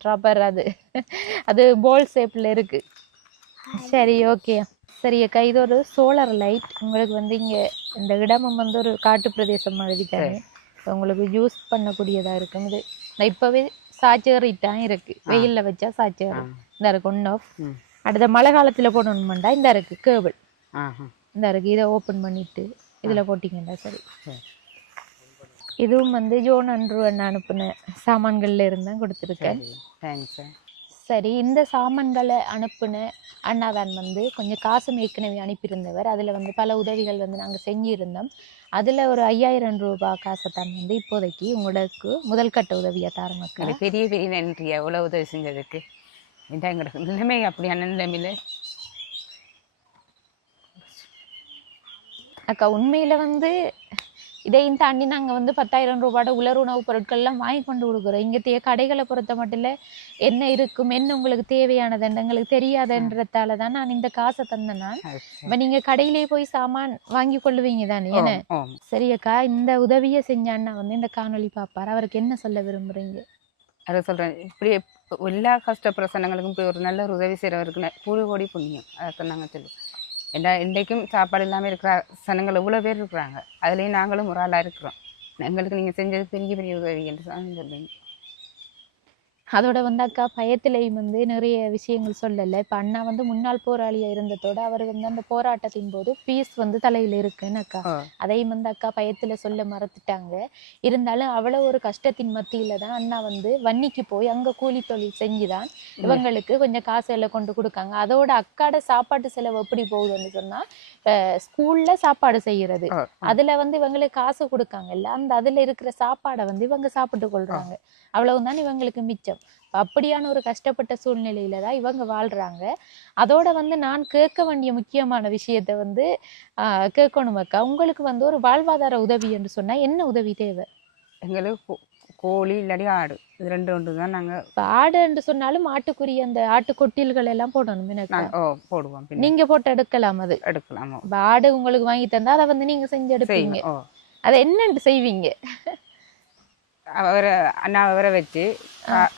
ட்ராப்பர், அது பால் ஷேப்ல இருக்கு. சரி, ஓகே. சரி அக்கா, இது ஒரு சோலார் லைட். உங்களுக்கு வந்து இங்க இந்த இடமும் வந்து ஒரு காட்டு பிரதேசம் மாதிரி தானே, உங்களுக்கு யூஸ் பண்ணக்கூடியதா இருக்கும். இது இப்பவே சாச்சேறிட்டான் இருக்கு, வெயில்ல வச்சா சாச்சேறு. இந்த இருக்கு 1 ஆஃப். அடுத்த மழை காலத்துல போடணும்டா இந்த இருக்கு கேபிள். இந்த இருக்கு, இதை ஓப்பன் பண்ணிட்டு இதுல போட்டீங்கடா. சரி, இதுவும் வந்து ஜோன் அண்ட்ரூ அண்ணா அனுப்புன சாமான்கள்ல இருந்தான் கொடுத்துருக்கேன். சரி, இந்த சாமான்களை அனுப்புன அண்ணாதான் வந்து கொஞ்சம் காசும் ஏற்கனவே அனுப்பியிருந்தவர். அதில் வந்து பல உதவிகள் வந்து நாங்கள் செஞ்சிருந்தோம். அதில் ஒரு 5000 ரூபாய் காசை தான் வந்து இப்போதைக்கு உங்களுக்கு முதல் கட்ட உதவியாக தாரமாக்கா. பெரிய பெரிய நன்றி எவ்வளோ உதவி செஞ்சதுக்கு. எங்களுக்கு நிலைமை அப்படியான நிலைமையில அக்கா உண்மையில வந்து இதையும் தாண்டி நாங்கள் வந்து 10,000 ரூபாயோட உலர் உணவுப் பொருட்கள்லாம் வாங்கி கொண்டு கொடுக்குறோம். இங்கே கடைகளை பொறுத்த மட்டும் என்ன இருக்கும், என்ன உங்களுக்கு தேவையானதுன்னு எங்களுக்கு தெரியாதுன்றதால தான் நான் இந்த காசை தந்தேன்னா. இப்போ நீங்கள் கடையிலேயே போய் சாமான் வாங்கி கொள்ளுவீங்க தானே என்ன? சரி அக்கா, இந்த உதவியை செஞ்சான்னா வந்து இந்த காணொலி பார்ப்பார். அவருக்கு என்ன சொல்ல விரும்புறீங்க? அதை சொல்கிறேன், இப்படி எல்லா கஷ்டப்படுற சனங்களுக்கும் போய் ஒரு நல்ல ஒரு உதவி செய்கிறவருக்கு கூடி கோடி புண்ணியம். அதை நாங்கள் சொல்லுவோம். இன்றைக்கும் சாப்பாடு இல்லாமல் இருக்கிற சனங்கள் இவ்வளோ பேர் இருக்கிறாங்க. அதுலேயும் நாங்களும் ஒரு ஆளாக இருக்கிறோம். எங்களுக்கு நீங்கள் செஞ்சது பெரிய பெரிய உதவி என்று சொல்லுவீங்க. அதோட வந்து அக்கா பயத்திலையும் வந்து நிறைய விஷயங்கள் சொல்லலை. இப்போ அண்ணா வந்து முன்னாள் போராளியா இருந்ததோட அவர் வந்து அந்த போராட்டத்தின் போது பீஸ் வந்து தலையில இருக்குன்னு அக்கா அதையும் வந்து அக்கா பயத்துல சொல்ல மறந்துட்டாங்க. இருந்தாலும் அவ்வளோ ஒரு கஷ்டத்தின் மத்தியில தான் அண்ணா வந்து வன்னிக்கு போய் அங்க கூலி தொழில் செஞ்சுதான் இவங்களுக்கு கொஞ்சம் காசுகளை கொண்டு கொடுக்காங்க. அதோட அக்காட சாப்பாட்டு செலவு எப்படி போகுதுன்னு சொன்னா, ஸ்கூல்ல சாப்பாடு செய்யறது அதுல வந்து இவங்களுக்கு காசு கொடுக்காங்கல்ல, அந்த அதுல இருக்கிற சாப்பாடை வந்து இவங்க சாப்பிட்டு கொள்றாங்க. அவ்வளவுதான் இவங்களுக்கு மிச்சம். அப்படியான ஒரு கஷ்டப்பட்ட சூழ்நிலையில தான் இவங்க வாழ்றாங்க. அதோட வந்து நான் கேட்க வேண்டிய முக்கியமான விஷயத்த வந்து கேட்கணும் அக்கா. உங்களுக்கு வந்து ஒரு வாழ்வாதார உதவி என்று சொன்னா என்ன உதவி தேவை? எங்களுக்கு கோழி இல்லாடி ஆடு, இது 2 ஒன்று தான். நாங்கள் ஆடு என்று சொன்னாலும் ஆட்டுக்குரிய அந்த ஆட்டுக்கொட்டில்கள் எல்லாம் போடணும் எனக்கு. போடுவோம். நீங்க போட்டு எடுக்கலாம், அது எடுக்கலாம். ஆடு உங்களுக்கு வாங்கி தந்தா அதை வந்து நீங்க செஞ்சு எடுப்பீங்க. அதை என்னன்னு செய்வீங்க? அவரை வச்சு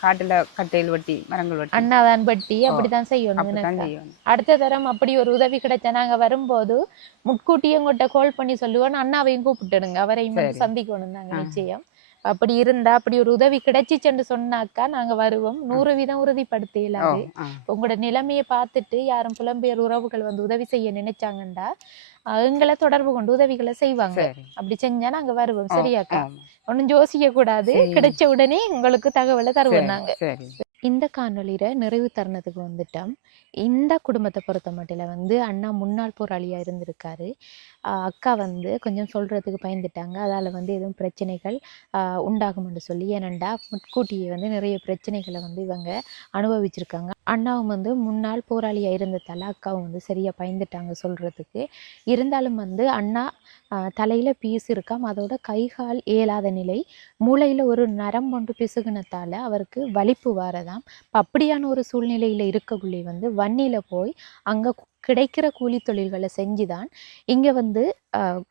காட்டுல கட்டையில் வெட்டி மரங்கள் வெட்டி அண்ணாதான் வெட்டி அப்படித்தான் செய்யணும். அடுத்த தரம் அப்படி ஒரு உதவி கிடைச்சா நாங்க வரும்போது முட்கூட்டியும் உங்கள்கிட்ட கால் பண்ணி சொல்லுவோம். அண்ணாவையும் கூப்பிட்டுடுங்க, அவரையும் சந்திக்கணும் நாங்க நிச்சயம். அப்படி இருந்தா அப்படி ஒரு உதவி கிடைச்சிச்சுன்னு சொன்னாக்கா நாங்க வருவோம். 100% உறுதிப்படுத்த இயலாது. உங்களோட நிலைமையை பார்த்துட்டு யாரும் புலம்பெயர் உறவுகள் வந்து உதவி செய்ய நினைச்சாங்கண்டா எங்களை தொடர்பு கொண்டு உதவிகளை செய்வாங்க. அப்படி செஞ்சா நாங்க வருவோம். சரியாக்கா? ஒன்னும் யோசிக்க கூடாது, கிடைச்ச உடனே உங்களுக்கு தகவலை தருவோம் நாங்க. இந்த காணொளியில நிறைவு தருணத்துக்கு வந்துட்டோம். இந்த குடும்பத்தை பொறுத்த மட்டும் வந்து அண்ணா முன்னாள் போராளியாக இருந்திருக்காரு. அக்கா வந்து கொஞ்சம் சொல்கிறதுக்கு பயந்துட்டாங்க. அதால் வந்து எதுவும் பிரச்சனைகள் உண்டாகும்னு சொல்லி, ஏனண்டா முன்கூட்டியே வந்து நிறைய பிரச்சனைகளை வந்து இவங்க அனுபவிச்சிருக்காங்க. அண்ணாவும் வந்து முன்னாள் போராளியாக இருந்ததால் அக்காவும் வந்து சரியாக பயந்துட்டாங்க சொல்கிறதுக்கு. இருந்தாலும் வந்து அண்ணா தலையில் பீஸ் இருக்காம், அதோட கை கால் இயலாத நிலை, மூளையில் ஒரு நரம் ஒன்று பிசுகுனத்தால் அவருக்கு வலிப்பு வாரதாம். அப்படியான ஒரு சூழ்நிலையில் இருக்கக்குள்ளே வந்து வன்னியில் போய் அங்கே கிடைக்கிற கூலி தொழில்களை செஞ்சு தான் இங்கே வந்து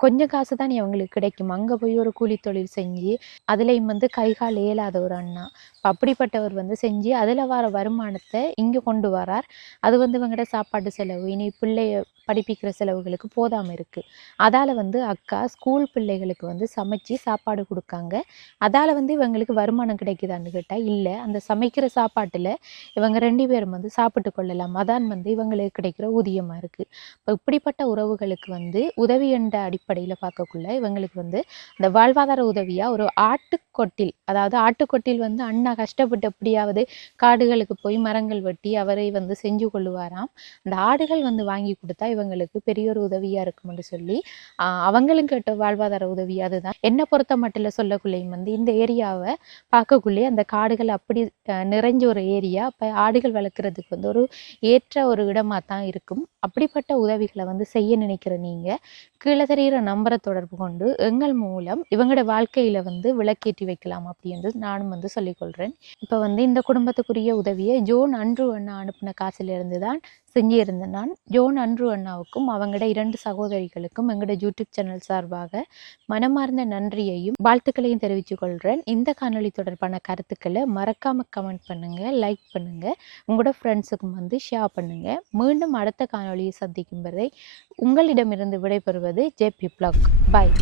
கொஞ்சம் காசு தான் இவங்களுக்கு கிடைக்கும். அங்கே போய் ஒரு கூலி தொழில் செஞ்சு அதுலேயும் வந்து கை கால் இயலாத ஒரு அண்ணா, அப்படிப்பட்டவர் வந்து செஞ்சு அதில் வர வருமானத்தை இங்கே கொண்டு வரார். அது வந்து இவங்கள்ட சாப்பாட்டு செலவு, இனி பிள்ளைய படிப்பிக்கிற செலவுகளுக்கு போதாமல் இருக்குது. அதால் வந்து அக்கா ஸ்கூல் பிள்ளைகளுக்கு வந்து சமைச்சு சாப்பாடு கொடுக்காங்க. அதால் வந்து இவங்களுக்கு வருமானம் கிடைக்குதான்னு கேட்டால் இல்லை. அந்த சமைக்கிற சாப்பாட்டில் இவங்க 2 பேரும் வந்து சாப்பிட்டு கொள்ளலாம். அதான் வந்து இவங்களுக்கு கிடைக்கிற ஊதியமாக இருக்குது. இப்போ இப்படிப்பட்ட உறவுகளுக்கு வந்து உதவி என்ற அடிப்படையில் பார்க்கக்குள்ள இவங்களுக்கு வந்து இந்த வாழ்வாதார உதவியாக ஒரு ஆட்டுக்கொட்டில், அதாவது ஆட்டுக்கொட்டில் வந்து அண்ணா கஷ்டப்பட்டு எப்படியாவது காடுகளுக்கு போய் மரங்கள் வெட்டி அவரை வந்து செஞ்சு கொள்ளுவாராம். அந்த ஆடுகள் வந்து வாங்கி கொடுத்தா இவங்களுக்கு பெரிய ஒரு உதவியாக இருக்கும்னு சொல்லி அவங்களும் கேட்ட வாழ்வாதார உதவி அதுதான். என்னை பொறுத்த மட்டும் சொல்லக்குள்ளேயும் வந்து இந்த ஏரியாவை பார்க்கக்குள்ளே அந்த காடுகள் அப்படி நிறைஞ்ச ஒரு ஏரியா. இப்போ ஆடுகள் வளர்க்குறதுக்கு வந்து ஒரு ஏற்ற ஒரு இடமாக தான் இருக்கும். அப்படிப்பட்ட உதவிகளை வந்து செய்ய நினைக்கிற நீங்கள் கீழே தெரிகிற நம்பரை தொடர்பு கொண்டு எங்கள் மூலம் இவங்களோட வாழ்க்கையில் வந்து விளக்கேற்றி வைக்கலாம் அப்படின்னு நானும் வந்து சொல்லிக்கொள்கிறேன். இப்போ வந்து இந்த குடும்பத்துக்குரிய உதவியை ஜோன் அன்று அண்ணா அனுப்பின காசிலிருந்து தான் செஞ்சிருந்தேன் நான். ஜோன் அன்று அண்ணாவுக்கும் அவங்களோட 2 சகோதரிகளுக்கும் எங்களோட யூடியூப் சேனல் சார்பாக மனமார்ந்த நன்றியையும் வாழ்த்துக்களையும் தெரிவித்துக் கொள்கிறேன். இந்த காணொளி தொடர்பான கருத்துக்களை மறக்காமல் கமெண்ட் பண்ணுங்கள், லைக் பண்ணுங்கள், உங்களோட ஃப்ரெண்ட்ஸுக்கும் வந்து ஷேர் பண்ணுங்கள். மீண்டும் அடுத்த காணொளியை சந்திக்கும் வரை உங்களிடமிருந்து விடைபெறுவது ஜேபி ப்ளாக். பாய்.